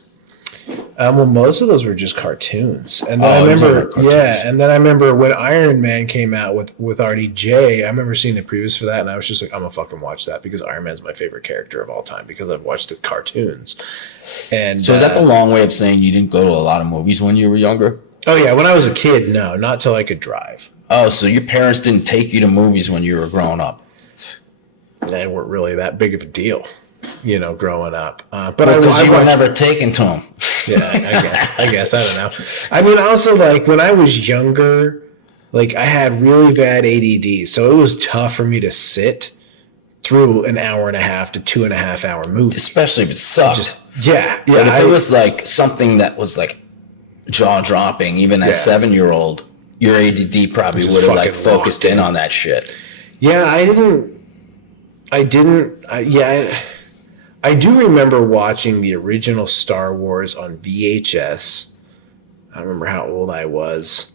Well, most of those were just cartoons, and then Oh, I you're talking remember, about cartoons. yeah, and then I remember when Iron Man came out with RDJ. I remember seeing the previews for that, and I was just like, I'm gonna fucking watch that because Iron Man's my favorite character of all time because I've watched the cartoons. And So is that the long way of saying you didn't go to a lot of movies when you were younger? Oh yeah, when I was a kid, no, not till I could drive. Oh, so your parents didn't take you to movies when you were growing up? They weren't really that big of a deal, growing up. But Because I you were watched. never taken to them. Yeah, I guess I don't know. I mean, also like when I was younger, like I had really bad ADD, so it was tough for me to sit through an hour and a half to 2.5 hour movie. Especially if it sucked. Yeah. But if it was like something that was like jaw dropping, even as Yeah. 7-year-old, your ADD probably Just would have like fucking focused locked in in. on that shit. Yeah, I do remember watching the original Star Wars on VHS. I don't remember how old I was,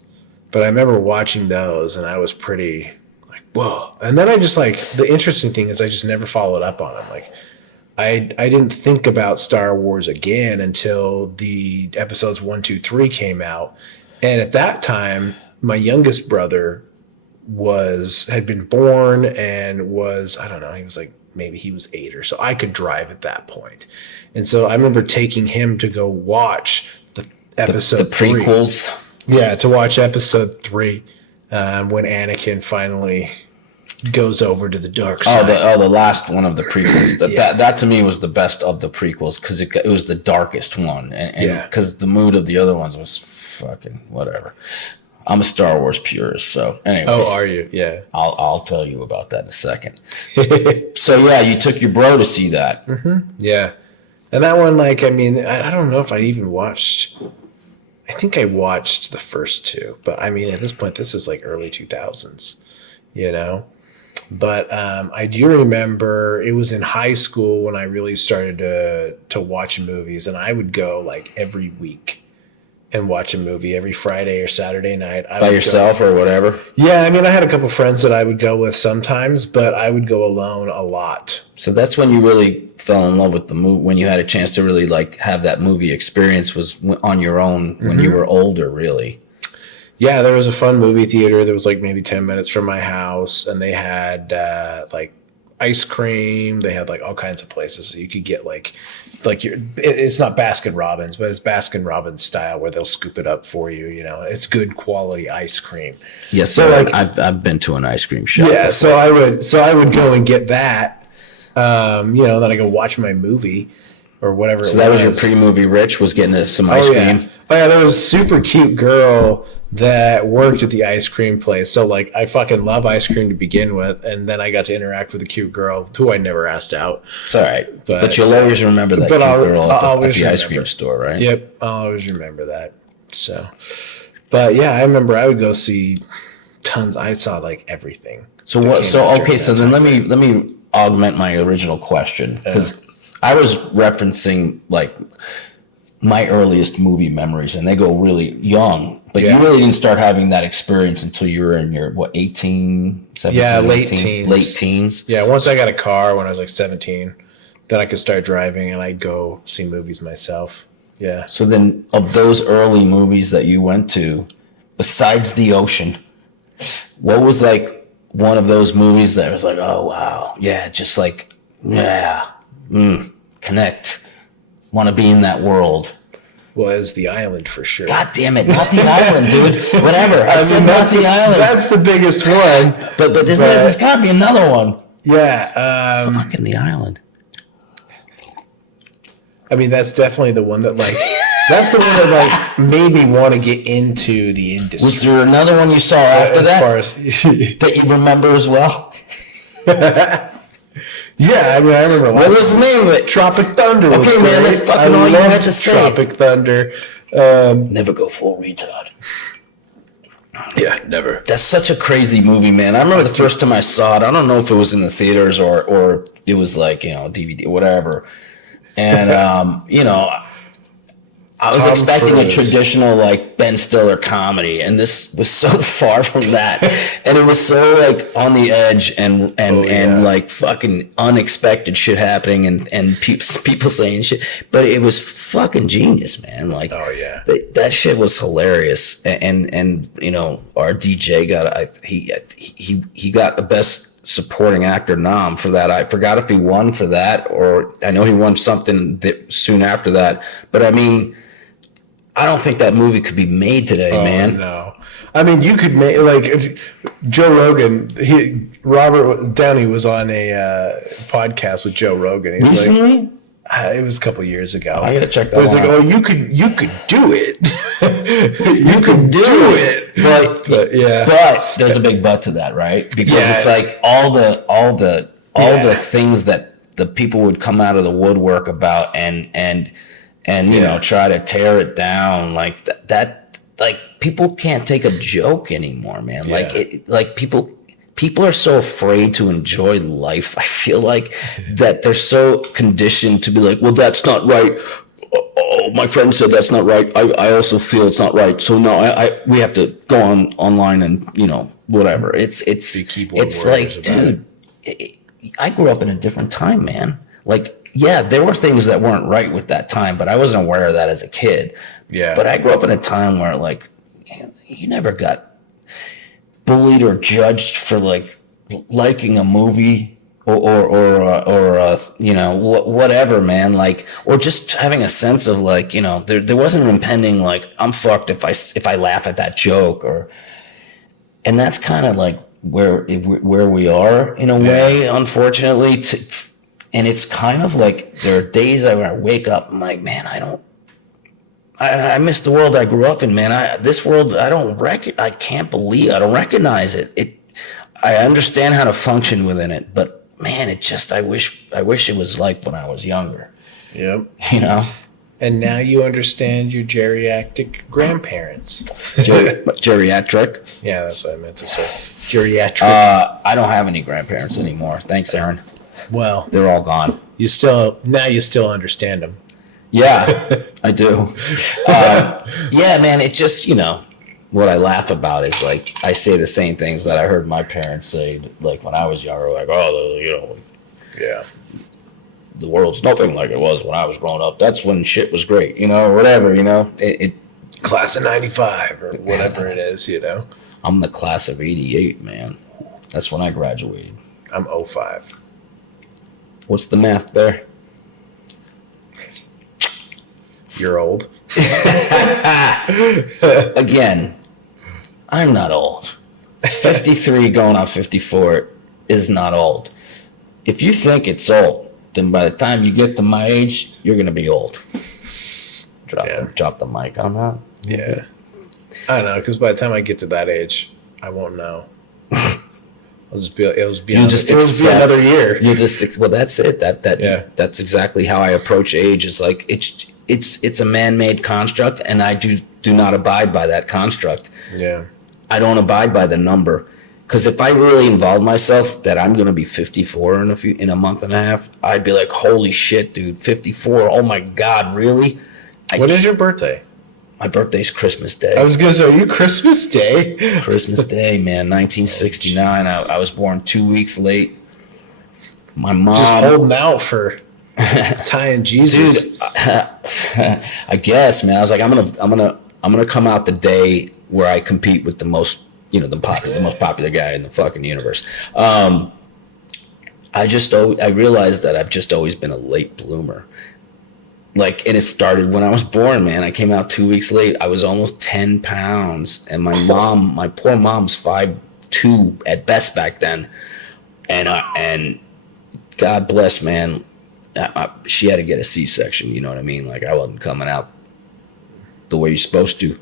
but I remember watching those, and I was pretty like, whoa. And then I just like, the interesting thing is I just never followed up on them. Like, I didn't think about Star Wars again until the episodes 1, 2, 3 came out. And at that time, my youngest brother had been born and was, I don't know, he was like, maybe he was 8 or so. I could drive at that point. And so I remember taking him to go watch the episode The 3. prequels. Yeah, to watch episode 3 when Anakin finally goes over to the dark side. The last one of the prequels. That to me was the best of the prequels because it was the darkest one, and because the mood of the other ones was fucking whatever. I'm a Star Wars purist, so anyways. Oh, are you? Yeah. I'll tell you about that in a second. So yeah, you took your bro to see that. Mm-hmm. Yeah. And that one, like, I mean, I don't know if I even watched. I think I watched the first 2, but I mean, at this point, this is like early 2000s, But I do remember it was in high school when I really started to watch movies, and I would go like every week and watch a movie every Friday or Saturday night. By yourself or whatever? Yeah, I mean, I had a couple friends that I would go with sometimes, but I would go alone a lot. So that's when you really fell in love with the movie, when you had a chance to really like have that movie experience was on your own when you were older, really. Yeah, there was a fun movie theater that was like maybe 10 minutes from my house, and they had like ice cream. They had like all kinds of places so you could get it's not Baskin Robbins, but it's Baskin Robbins style where they'll scoop it up for you. It's good quality ice cream. Yeah, so like I've been to an ice cream shop. Yeah, before. so I would go and get that. Then I go watch my movie or whatever. So that was your pre-movie. Rich was getting some ice cream. Oh yeah, there was a super cute girl that worked at the ice cream place. So like I fucking love ice cream to begin with, and then I got to interact with a cute girl who I never asked out. It's all right, but you'll always remember that cute girl at the ice cream store, right? Yep, I'll always remember that. So, but yeah, I remember I would go see tons. I saw like everything. So what? So okay, so then let me augment my original question because I was referencing like my earliest movie memories, and they go really young. But you really didn't start having that experience until you were in your 18, 17, yeah, late 18? teens. Late teens. Yeah, once I got a car when I was like 17, then I could start driving and I'd go see movies myself. Yeah. So then, of those early movies that you went to, besides The Ocean, what was like one of those movies that was like, oh wow, yeah, just like connect, want to be in that world? Was The Island for sure. God damn it, not The Island, dude. Whatever. I said not The Island. That's the biggest one. But there's got to be another one. Yeah. Fucking The Island. I mean, that's definitely the one that like That's the one that like made me want to get into the industry. Was there another one you saw after as that far as that you remember as well? Yeah, I mean, I remember. What was the name of it? Tropic Thunder. Was Okay, man, great. that's fucking all you had to say. Tropic Thunder. Never go full retard. Yeah, never. That's such a crazy movie, man. I remember the first time I saw it. I don't know if it was in the theaters or it was like, DVD, whatever. And, I was Tom expecting Cruise. a traditional like Ben Stiller comedy, and this was so far from that. And it was so like on the edge and like fucking unexpected shit happening and people saying shit. But it was fucking genius, man. Like, Oh, yeah. that shit was hilarious. And our DJ he got a best supporting actor nom for that. I forgot if he won for that, or I know he won something soon after that. But I mean, I don't think that movie could be made today, man. No, I mean you could make like Joe Rogan. Robert Downey was on a podcast with Joe Rogan. He's Recently? like, it was a couple years ago. I gotta check that But it's one like, out. oh, you could do it. you could do it. But yeah. But there's a big but to that, right? Because Yeah. it's like all the things that the people would come out of the woodwork about and try to tear it down like that like people can't take a joke anymore, man. Like people are so afraid to enjoy life. I feel like that they're so conditioned to be like, well, that's not right. Oh, my friend said that's not right. I also feel it's not right. So no, we have to go online and whatever. It's keyboard it's warriors like, about dude, I grew up in a different time, man. Like, yeah, there were things that weren't right with that time, but I wasn't aware of that as a kid. Yeah. But I grew up in a time where like you never got bullied or judged for like liking a movie or whatever, man. Like, or just having a sense of like, there wasn't an impending like I'm fucked if I laugh at that joke and that's kind of like where we are in a way, unfortunately. And it's kind of like there are days where I wake up, I'm like, man, I miss the world I grew up in, man. This world, I can't believe, I don't recognize it. I understand how to function within it, but man, I wish it was like when I was younger. Yep. And now you understand your geriatric grandparents. Geriatric? Yeah, that's what I meant to say. Geriatric. I don't have any grandparents anymore. Thanks, Aaron. Well, They're all gone. you still understand them. Yeah, I do. Yeah, man, it just, what I laugh about is like, I say the same things that I heard my parents say, like when I was younger, like, Yeah. the world's nothing like it was when I was growing up. That's when shit was great, or whatever, Class of 95 or whatever it is, I'm the class of 88, man. That's when I graduated. I'm 05. What's the math there? You're old. Again, I'm not old. 53 going on 54 is not old. If you think it's old, then by the time you get to my age, you're going to be old. Drop the mic on that. Yeah. I don't know, because by the time I get to that age, I won't know. It'll be another year. You just, well, that's it. Yeah. That's exactly how I approach age. It's like, it's a man-made construct, and I do not abide by that construct. Yeah. I don't abide by the number, because if I really involve myself that I'm going to be 54 in a month and a half, I'd be like, holy shit, dude, 54. Oh my God, really? When is your birthday? My birthday's Christmas Day. I was going to say, are you Christmas Day? Christmas Day, man, 1969. I was born 2 weeks late. My mom Just holding out for tying Jesus. Dude, I guess, man. I was like, I'm gonna come out the day where I compete with the most popular guy in the fucking universe. I realized that I've just always been a late bloomer. Like, and it started when I was born, man. I came out 2 weeks late. I was almost 10 pounds, and my poor mom's 5'2" at best back then, and God bless, man. She had to get a C-section, you know what I mean? Like, I wasn't coming out the way you're supposed to.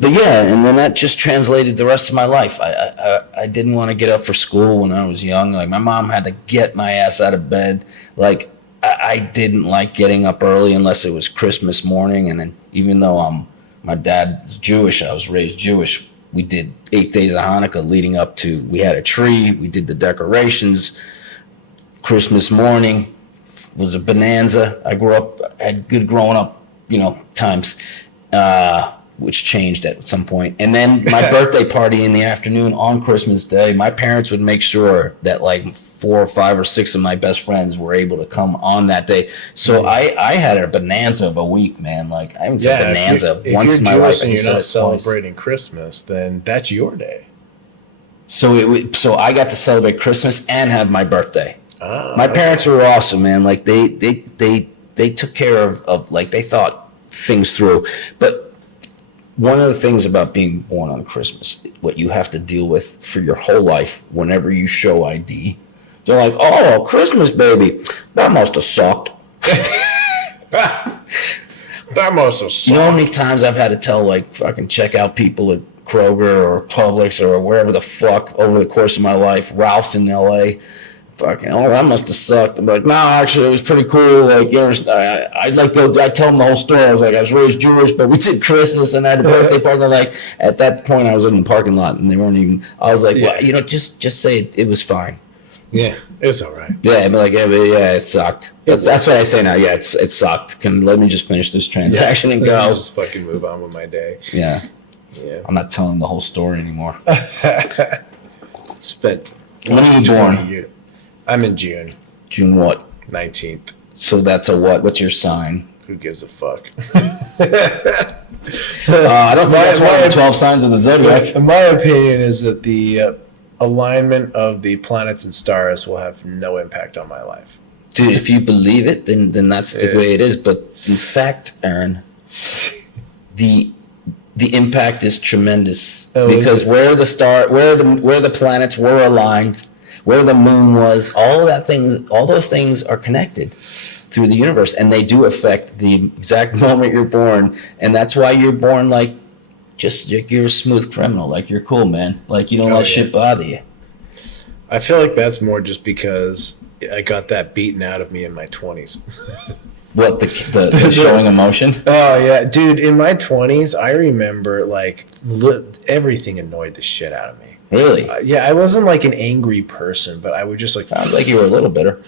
But yeah, and then that just translated the rest of my life. I didn't want to get up for school when I was young. Like my mom had to get my ass out of bed. Like I didn't like getting up early unless it was Christmas morning. And then even though my dad's Jewish, I was raised Jewish. We did 8 days of Hanukkah leading up to, we had a tree, we did the decorations. Christmas morning was a bonanza. I had good growing up, times, which changed at some point. And then my birthday party in the afternoon on Christmas Day, my parents would make sure that like 4 or 5 or 6 of my best friends were able to come on that day. So I had a bonanza of a week, man. Like I haven't said bonanza once in my life. If you're Jewish and you're not celebrating Christmas, then that's your day. So I got to celebrate Christmas and have my birthday. My parents were awesome, man. Like they took care of like they thought things through. But one of the things about being born on Christmas, what you have to deal with for your whole life, whenever you show ID, they're like, "Oh, Christmas, baby, that must have sucked." That must have sucked. You know how many times I've had to tell like fucking checkout people at Kroger or Publix or wherever the fuck over the course of my life, Ralph's in LA. Fucking, oh, that must have sucked. I'm like, no, actually, it was pretty cool. Like, I tell them the whole story. I was like, I was raised Jewish, but we did Christmas and I had a birthday party. They're like, at that point, I was in the parking lot and they weren't even, I was like, well, just say it was fine. Yeah, it's all right. Yeah, I'd be like, yeah, it sucked. That's what I say now. Yeah, it sucked. Let me just finish this transaction and go. Just fucking move on with my day. Yeah. I'm not telling the whole story anymore. When are you born? I'm in June. June what? 19th. So that's a what? What's your sign? Who gives a fuck? I don't think that's one of the 12 signs of the zodiac. My opinion is that the alignment of the planets and stars will have no impact on my life. Dude, if you believe it, then that's the way it is. But in fact, Aaron, the impact is tremendous because where the planets were aligned, where the moon was, all those things are connected through the universe, and they do affect the exact moment you're born, and that's why you're born like you're a smooth criminal, like you're cool, man, like you don't let shit bother you. I feel like that's more just because I got that beaten out of me in my 20s. What, the showing emotion? Oh yeah, dude, in my 20s, I remember like everything annoyed the shit out of me. Really? Yeah, I wasn't like an angry person, but I would just like... Sounds like you were a little bitter.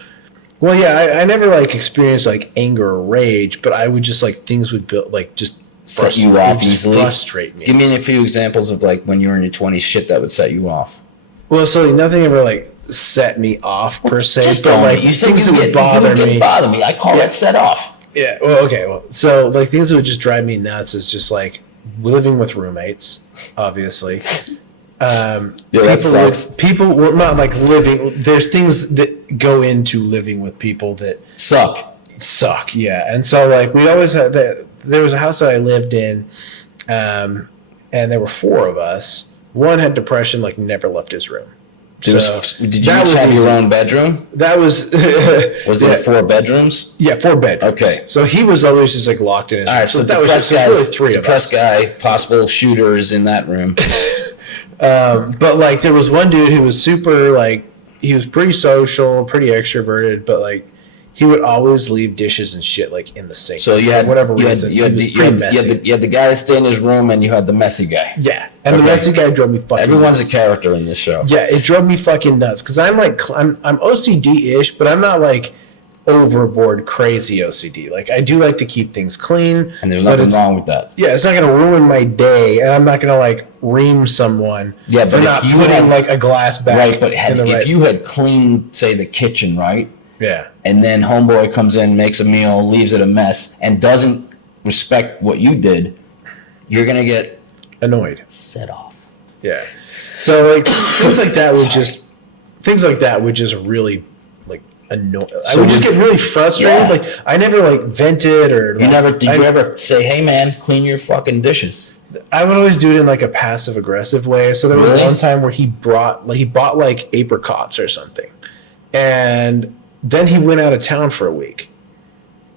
Well, yeah, I never like experienced like anger or rage, but I would just like things would build like just set you off easily. Frustrate me. Give me a few examples of like when you were in your 20s, shit that would set you off. Well, so nothing ever like set me off per se, just but like you said things you would bother me. I call it set off. Yeah. Well, okay. Well, so like things that would just drive me nuts is just like living with roommates, obviously. That sucks. People, well, not like living. There's things that go into living with people that suck. Yeah. And so like we always had there was a house that I lived in, and there were 4 of us. One had depression, like never left his room. Did you have your own bedroom? That was... Was it 4 bedrooms? Yeah, 4 bedrooms. Okay. So he was always just like locked in his room. All right, so that was just really 3 of us. Depressed guy, possible shooter is in that room. But like there was one dude who was super like, he was pretty social, pretty extroverted, but like he would always leave dishes and shit like in the sink. So you had whatever reason. You had the guy that stayed in his room, and you had the messy guy. Yeah, and the messy guy drove me fucking. Everyone's nuts. A character in this show. Yeah, it drove me fucking nuts because I'm like I'm OCD-ish, but I'm not like overboard crazy OCD. Like I do like to keep things clean, and there's nothing wrong with that. Yeah, it's not gonna ruin my day, and I'm not gonna like ream someone. Yeah, but for not putting like a glass bag. Right, but if you had cleaned, say, the kitchen, right? Yeah. And then homeboy comes in, makes a meal, leaves it a mess, and doesn't respect what you did, you're gonna get annoyed, set off. Yeah. So like things like that would just really like annoy. I would just get really frustrated. Yeah. Like I never like vented or. Did you ever say, "Hey man, clean your fucking dishes"? I would always do it in like a passive aggressive way. So there was one time where he bought like apricots or something, and then he went out of town for a week.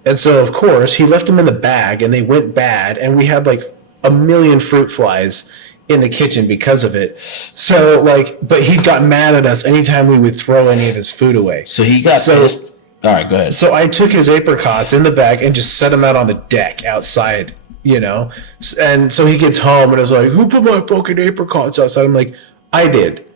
And so, of course, he left them in the bag, and they went bad, and we had like a million fruit flies in the kitchen because of it. So, like, but he got mad at us anytime we would throw any of his food away. So he got pissed. All right, go ahead. So I took his apricots in the bag and just set them out on the deck outside, you know? And so he gets home and is like, who put my fucking apricots outside? I'm like, I did.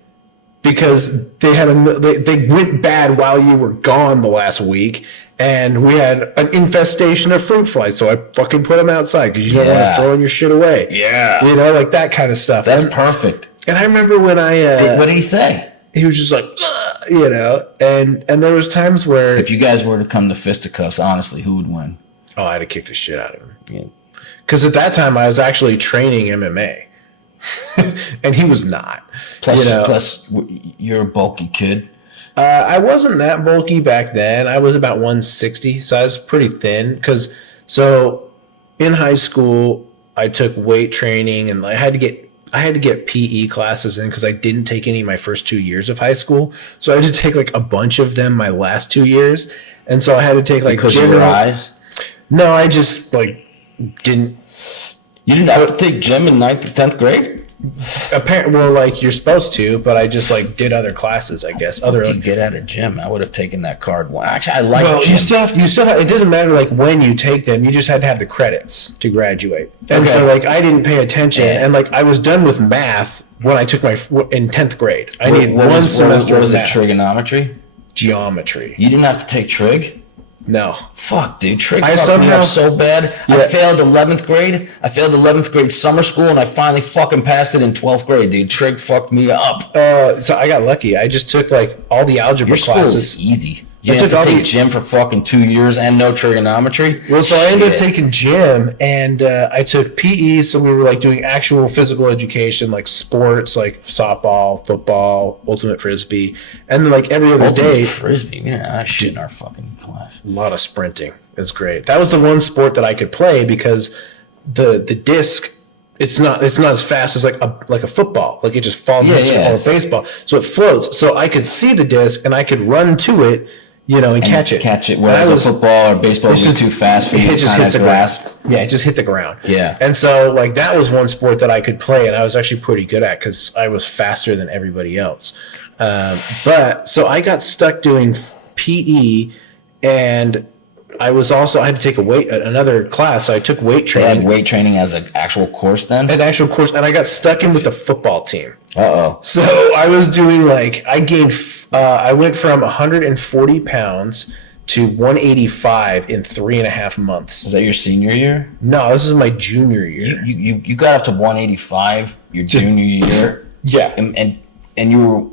Because they went bad while you were gone the last week, and we had an infestation of fruit flies. So I fucking put them outside because you don't want us throwing your shit away. Yeah, you know, like that kind of stuff. That's perfect. And I remember when what did he say? He was just like, you know, and there was times where if you guys were to come to fisticuffs, honestly, who would win? Oh, I'd have kicked the shit out of him. Yeah. Because at that time I was actually training MMA. And he was not. Plus, you're a bulky kid. I wasn't that bulky back then. I was about 160, so I was pretty thin. So in high school, I took weight training, and I had to get PE classes in because I didn't take any my first 2 years of high school. So I had to take like a bunch of them my last 2 years, and so I had to take like because of your eyes. No, I just like didn't. You didn't have to take gym in 9th or 10th grade? Apparently, well, like you're supposed to, but I just like did other classes, I guess. How did you get out of gym? I would have taken that card. Actually, I like gym. You still have, it doesn't matter like when you take them, you just had to have the credits to graduate. And so like I didn't pay attention, and like I was done with math when I took in 10th grade. I needed one semester of math. Trigonometry? Geometry. You didn't have to take trig? No. Fuck, dude. Trig fucked me up so bad. Yeah. I failed 11th grade. I failed 11th grade summer school, and I finally fucking passed it in 12th grade, dude. Trig fucked me up. So I got lucky. I just took like all the algebra classes. School is easy. You have to take gym for fucking 2 years and no trigonometry? Well, so I ended up taking gym, and I took PE, so we were like doing actual physical education, like sports, like softball, football, ultimate frisbee, and then like every other day. Frisbee? Yeah, shit in our fucking class. A lot of sprinting. It's great. That was the one sport that I could play because the disc, it's not as fast as like a football. Like it just falls or a baseball. So it floats. So I could see the disc and I could run to it, you know, and catch it. Whereas a football or baseball was too fast for you. It just hits the ground. Yeah, it just hit the ground. Yeah. And so like that was one sport that I could play, and I was actually pretty good at because I was faster than everybody else. But so I got stuck doing PE, and I had to take another class. So I took weight training. They had weight training as an actual course then? An actual course, and I got stuck in with the football team. Uh-oh. So I was doing I went from 140 pounds to 185 in 3.5 months. Was that your senior year? No, this is my junior year. You got up to 185 your junior year? Yeah. And you were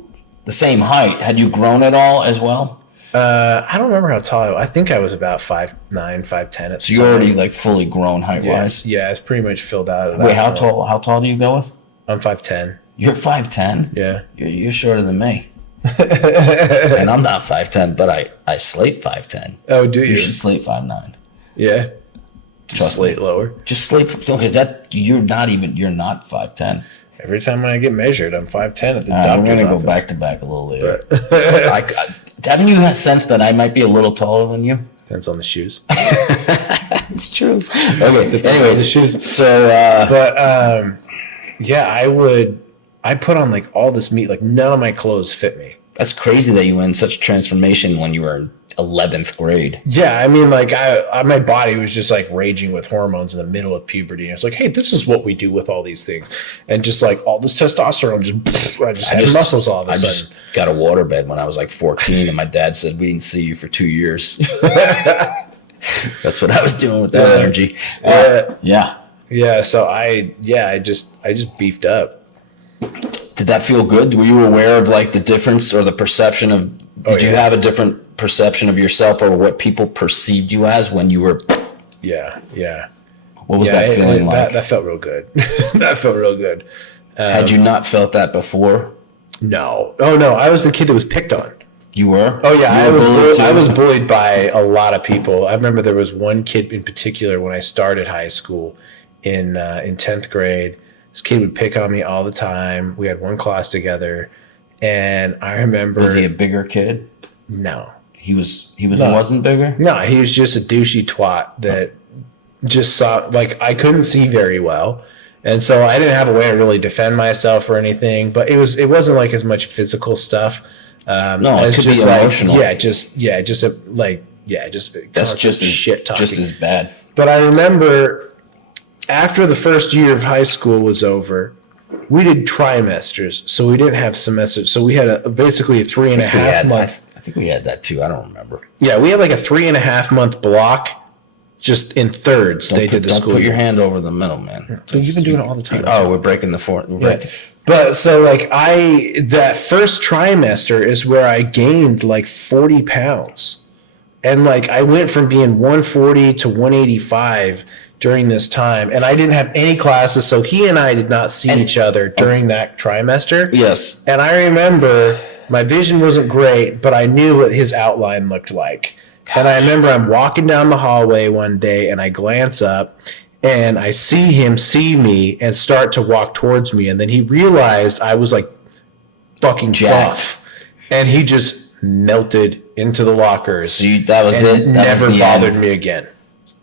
the same height. Had you grown at all as well? I don't remember how tall I was. I think I was about 5'9", 5'10". So you're already like fully grown height-wise? Yeah, it's pretty much filled out of that. Wait, how tall do you go with? I'm 5'10". You're 5'10"? Yeah. You're shorter than me. And I'm not 5'10", but I slate 5'10". Oh, do you? You should slate 5'9". Yeah. Just slate lower. Just slate. You're not 5'10". Every time I get measured, I'm 5'10" at the doctor's office. We're going to go back to back a little later. Haven't you sensed that I might be a little taller than you? Depends on the shoes. It's true. Okay. Anyways, the shoes. So, I put on like all this meat. Like none of my clothes fit me. That's crazy that you went in such a transformation when you were in 11th grade. Yeah, I mean, like my body was just like raging with hormones in the middle of puberty. And it's like, hey, this is what we do with all these things, and just like all this testosterone, I just had muscles all of a sudden. I just got a waterbed when I was like 14, and my dad said we didn't see you for 2 years. That's what I was doing with that energy. Yeah. So I just beefed up. Did that feel good? Were you aware of like the difference or the perception of? Did you have a different perception of yourself or what people perceived you as when you were? Yeah. What was that feeling like? That felt real good. That felt real good. Had you not felt that before? No. Oh no, I was the kid that was picked on. You were? Oh yeah, I was bullied by a lot of people. I remember there was one kid in particular when I started high school in 10th grade. This kid would pick on me all the time. We had one class together, and I remember. Was he a bigger kid? No, He wasn't bigger? No, he was just a douchey twat that just saw, like, I couldn't see very well. And so I didn't have a way to really defend myself or anything, but it wasn't like as much physical stuff. No, it could just be like, emotional. That's just shit talking. Just as bad. But I remember after the first year of high school was over, we did trimesters, so we didn't have semesters. So we had basically a 3.5 month. I think we had that too. I don't remember. Yeah, we had like a 3.5 month block, just in thirds. Don't put your hand over the middle, man. So you've been doing it all the time. Oh, we're breaking the fourth. Right. But so like that first trimester is where I gained like 40 pounds. And like I went from being 140 to 185 during this time. And I didn't have any classes. So he and I did not see each other during that trimester. Yes. And I remember my vision wasn't great, but I knew what his outline looked like. Gosh. And I remember I'm walking down the hallway one day and I glance up and I see him see me and start to walk towards me. And then he realized I was like fucking buff. And he just melted into the lockers. So that was it? That never bothered me again.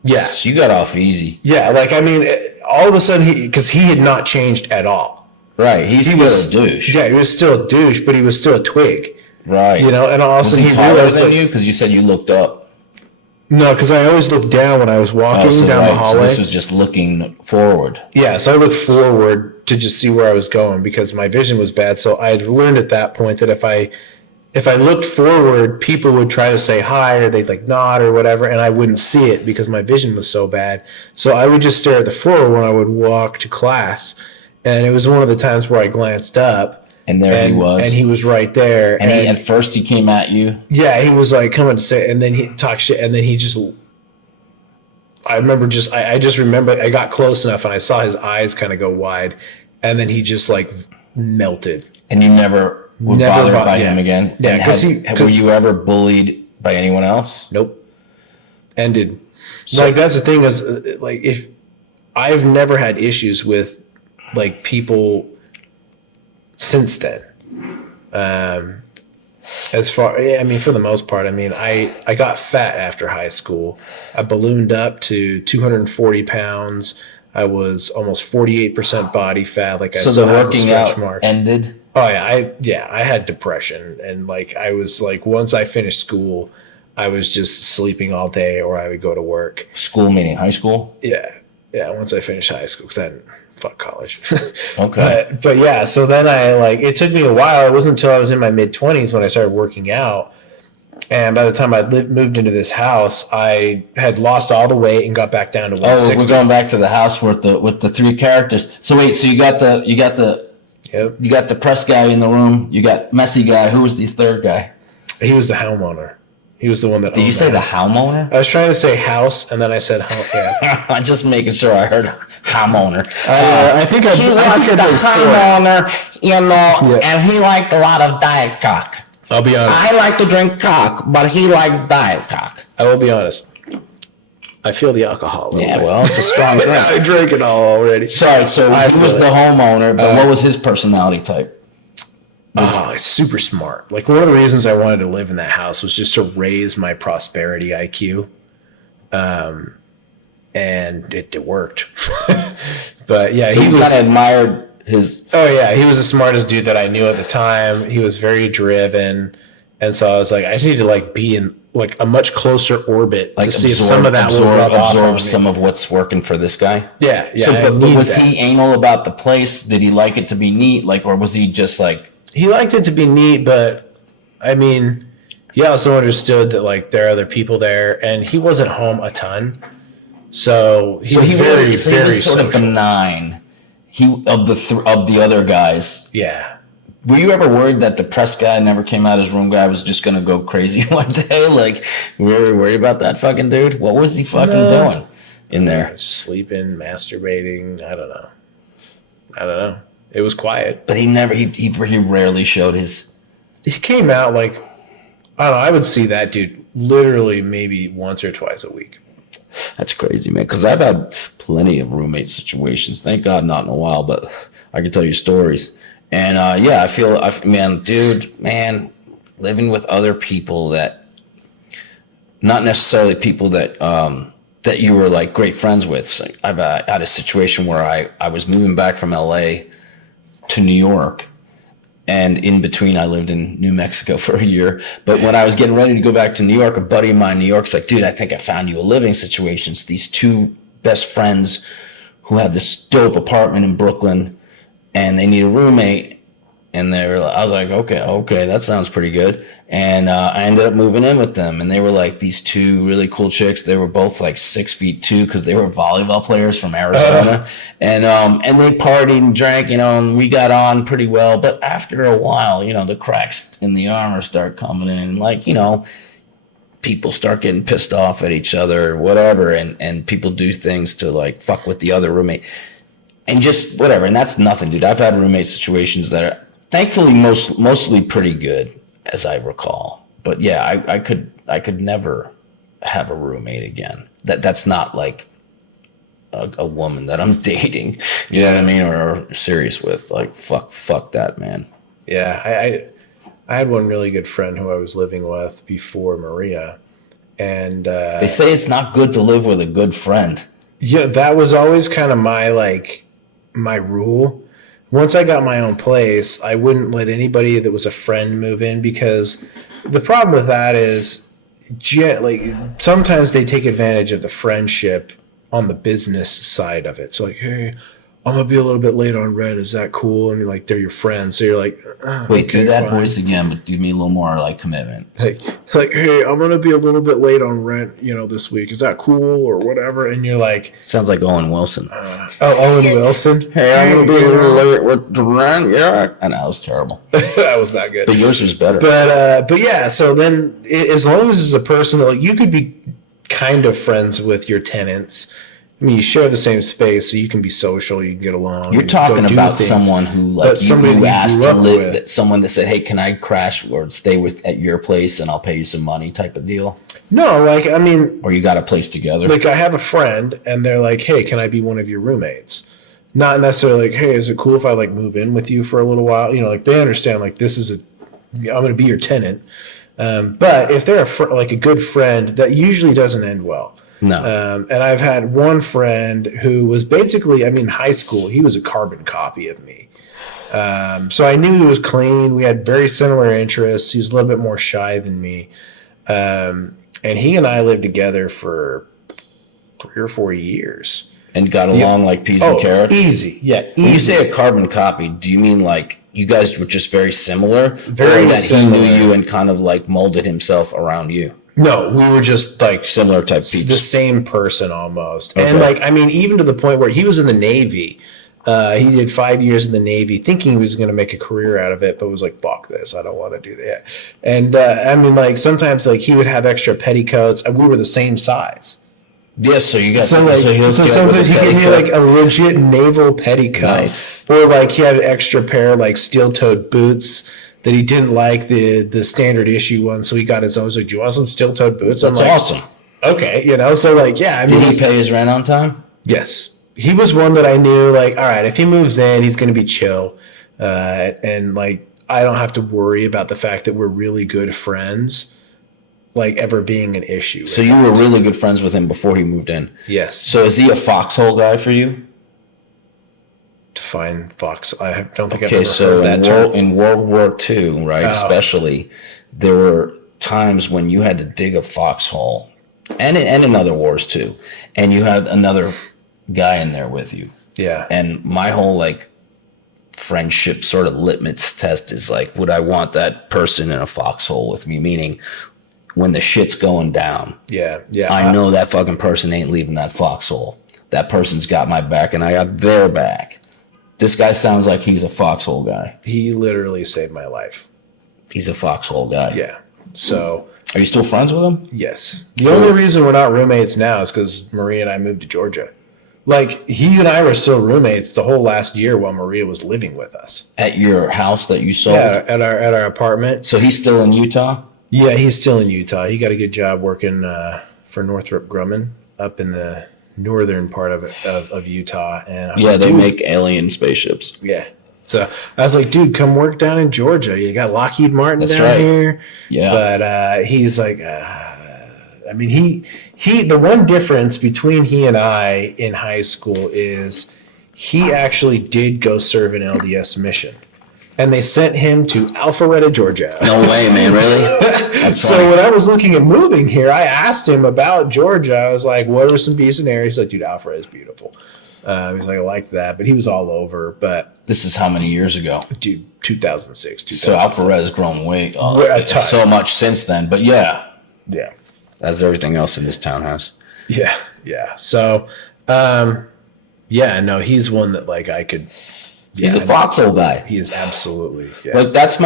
Yeah. So you got off easy. Yeah. Like, I mean, all of a sudden, because he had not changed at all. Right. He was still a douche. Yeah, he was still a douche, but he was still a twig. Right. You know, and all of a sudden he realized than you? Because you said you looked up. No, because I always looked down when I was walking down the hallway. So this was just looking forward. Yeah, so I looked forward to just see where I was going because my vision was bad. So I had learned at that point that if I looked forward, people would try to say hi or they'd like nod or whatever, and I wouldn't see it because my vision was so bad. So I would just stare at the floor when I would walk to class. And it was one of the times where I glanced up. And there he was. And he was right there. And at first he came at you? Yeah, he was like coming to say, and then he talked shit, and then he just, I just remember I got close enough and I saw his eyes kind of go wide, and then he just like melted. And you never were bothered by him again? Yeah, because were you ever bullied by anyone else? Nope. Ended. So, like, that's the thing is, like, if I've never had issues with like people since then. As far, I mean, for the most part, I mean, I got fat after high school. I ballooned up to 240 pounds. I was almost 48% body fat. Like, so the working out ended? Oh yeah, I had depression, and like I was like, once I finished school, I was just sleeping all day, or I would go to work. School meaning high school? Yeah. Once I finished high school, because I didn't fuck college. Okay. But yeah, so then it took me a while. It wasn't until I was in my mid-20s when I started working out. And by the time I moved into this house, I had lost all the weight and got back down to 160. Oh, we're going back to the house with the three characters. So wait, so you got the depressed guy in the room. You got messy guy. Who was the third guy? He was the homeowner. He was the one that. Did you say the homeowner? I was trying to say house, and then I said home. Yeah. I'm just making sure I heard homeowner. I think he was the homeowner, you know, and he liked a lot of Diet Cock. I'll be honest. I like to drink cock, but he liked Diet Cock. I will be honest. I feel the alcohol a little bit. Well, it's a strong drink. I drank it all already. Sorry, so he was the homeowner, but what was his personality type? It's super smart. Like, one of the reasons I wanted to live in that house was just to raise my prosperity IQ. And it worked. But yeah, so he kind of admired his. Oh yeah, he was the smartest dude that I knew at the time. He was very driven, and so I was like, I just need to like be in like a much closer orbit to see if some of that will absorb some of what's working for this guy. Yeah. So, but was he anal about the place? Did he like it to be neat? Like, or was he just like? He liked it to be neat, but I mean, he also understood that like there are other people there, and he wasn't home a ton, so he was very sort of benign. He of the other guys. Yeah. Were you ever worried that depressed guy never came out? His room guy was just gonna go crazy one day? Like, were you worried about that fucking dude? What was he fucking doing in there? Sleeping, masturbating. I don't know. It was quiet. But he rarely showed his. He came out like, I don't know. I would see that dude literally maybe once or twice a week. That's crazy, man. Because I've had plenty of roommate situations. Thank God, not in a while, but I can tell you stories. And yeah, I feel, living with other people that not necessarily people that that you were like great friends with. So I've had a situation where I was moving back from LA to New York, and in between I lived in New Mexico for a year. But when I was getting ready to go back to New York, a buddy of mine in New York's like, dude, I think I found you a living situation. It's these two best friends who have this dope apartment in Brooklyn, and they need a roommate. And they were, I was like, okay, that sounds pretty good. And I ended up moving in with them, and they were like these two really cool chicks. They were both like 6'2" because they were volleyball players from Arizona, and they partied and drank, and we got on pretty well. But after a while, the cracks in the armor start coming in, like people start getting pissed off at each other or whatever, and people do things to like fuck with the other roommate, and just whatever. And that's nothing, dude. I've had roommate situations that are thankfully mostly pretty good, as I recall. But yeah, I could never have a roommate again. That's not like a woman that I'm dating, you know what I mean, or serious with. Like fuck that, man. Yeah, I had one really good friend who I was living with before Maria, and they say it's not good to live with a good friend. Yeah, that was always kind of my rule. Once I got my own place, I wouldn't let anybody that was a friend move in, because the problem with that is, like, sometimes they take advantage of the friendship on the business side of it. So like, hey, I'm gonna be a little bit late on rent. Is that cool? And you're like, they're your friends. So you're like, wait, okay, do that fine. voice again, but give me a little more like commitment. Like, hey, I'm gonna be a little bit late on rent, this week. Is that cool or whatever? And you're like, sounds like Owen Wilson. Owen Wilson. Hey, I'm gonna be a little late with the rent. Yeah, and that was terrible. That was not good. But yours was better. But yeah. So then, as long as it's a person that, like, you could be kind of friends with your tenants. I mean, you share the same space, so you can be social, you can get along. You're talking about someone who, like, you asked to live, someone that said, hey, can I crash or stay at your place and I'll pay you some money type of deal? No, like, I mean. Or you got a place together? Like, I have a friend, and they're like, hey, can I be one of your roommates? Not necessarily like, hey, is it cool if I, like, move in with you for a little while? Like, they understand, like, I'm going to be your tenant. But if they're like a good friend, that usually doesn't end well. No. And I've had one friend who was basically, high school, he was a carbon copy of me. So I knew he was clean. We had very similar interests. He was a little bit more shy than me. And he and I lived together for 3 or 4 years. And got along like peas and carrots? Easy. Yeah, easy. When you say a carbon copy, do you mean like you guys were just very similar? Very or that similar. He knew you and kind of like molded himself around you? No, we were just like similar type peeps. The same person almost. Okay. And like, even to the point where he was in the Navy. He did 5 years in the Navy thinking he was going to make a career out of it, but was like, fuck this. I don't want to do that. And like sometimes like he would have extra petticoats, and we were the same size. Yes, so you got so sometimes he gave me like a legit naval petticoat. Nice. Or like he had an extra pair of like steel-toed boots that he didn't like the standard issue one, so he got his own. I was like, do you want some steel-toed boots? That's awesome. Okay, so like, yeah. Did he pay his rent on time? Yes. He was one that I knew, like, all right, if he moves in, he's going to be chill. And like, I don't have to worry about the fact that we're really good friends, like, ever being an issue. So you were really good friends with him before he moved in? Yes. So is he a foxhole guy for you? Define fox. I don't think I've ever heard that term. In World War II, right, especially, there were times when you had to dig a foxhole, and in other wars too, and you had another guy in there with you. Yeah. And my whole, like, friendship sort of litmus test is, like, would I want that person in a foxhole with me? Meaning, when the shit's going down, yeah, I know that fucking person ain't leaving that foxhole. That person's got my back, and I got their back. This guy sounds like he's a foxhole guy. He literally saved my life. He's a foxhole guy. Yeah. So. Are you still friends with him? Yes. The only reason we're not roommates now is because Maria and I moved to Georgia. Like, he and I were still roommates the whole last year while Maria was living with us. At your house that you sold? Yeah, at our apartment. So he's still in Utah? Yeah, he's still in Utah. He got a good job working for Northrop Grumman up in the northern part of Utah. And they make alien spaceships. Yeah. So I was like, dude, come work down in Georgia. You got Lockheed Martin down here. Yeah. But he's like, I mean, the one difference between he and I in high school is he actually did go serve an LDS mission. And they sent him to Alpharetta, Georgia. No way, man. Really? That's so funny. when I was looking at moving here, I asked him about Georgia. I was like, what are some decent areas? He's like, dude, Alpharetta is beautiful. He's like, I liked that. But he was all over. But this is how many years ago? Dude, 2006. So Alpharetta's grown way so much since then. But yeah. As everything else in this town has. Yeah. So, he's one that like I could. He's a foxhole guy. He is absolutely. Yeah. Like that's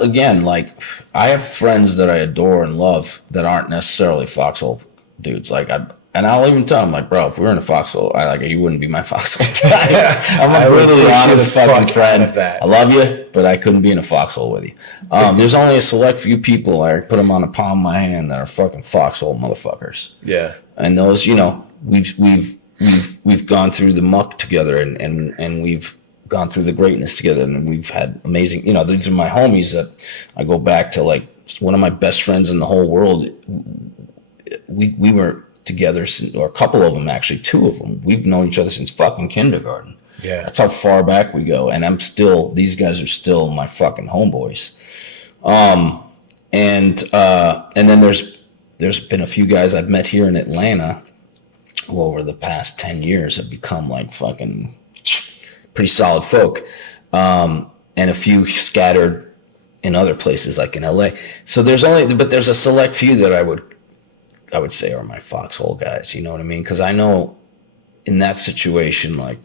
again, like I have friends that I adore and love that aren't necessarily foxhole dudes. Like I'll even tell them like, bro, if we were in a foxhole, you wouldn't be my foxhole guy. I'm a brutally honest fucking friend. I love you, but I couldn't be in a foxhole with you. There's only a select few people, I put them on the palm of my hand, that are fucking foxhole motherfuckers. Yeah. And those, we've gone through the muck together and we've gone through the greatness together, and we've had amazing, these are my homies that I go back to, like one of my best friends in the whole world. We were together, or a couple of them, actually, two of them. We've known each other since fucking kindergarten. Yeah. That's how far back we go. And these guys are still my fucking homeboys. And then there's been a few guys I've met here in Atlanta who over the past 10 years have become like fucking pretty solid folk, and a few scattered in other places like in LA. So there's a select few that I would say are my foxhole guys. You know what I mean? Because I know in that situation, like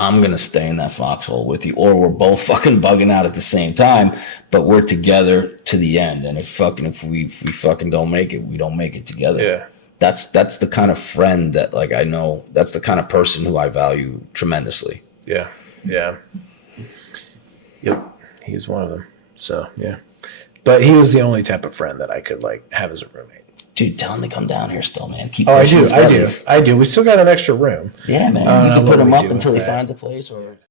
I'm gonna stay in that foxhole with you, or we're both fucking bugging out at the same time, but we're together to the end. And if we fucking don't make it, we don't make it together. Yeah. That's the kind of friend that, like, I know that's the kind of person who I value tremendously. Yeah. Yep. He's one of them. So, yeah. But he was the only type of friend that I could, like, have as a roommate. Dude, tell him to come down here still, man. I do. We still got an extra room. Yeah, man. You can put him up until he finds a place, or...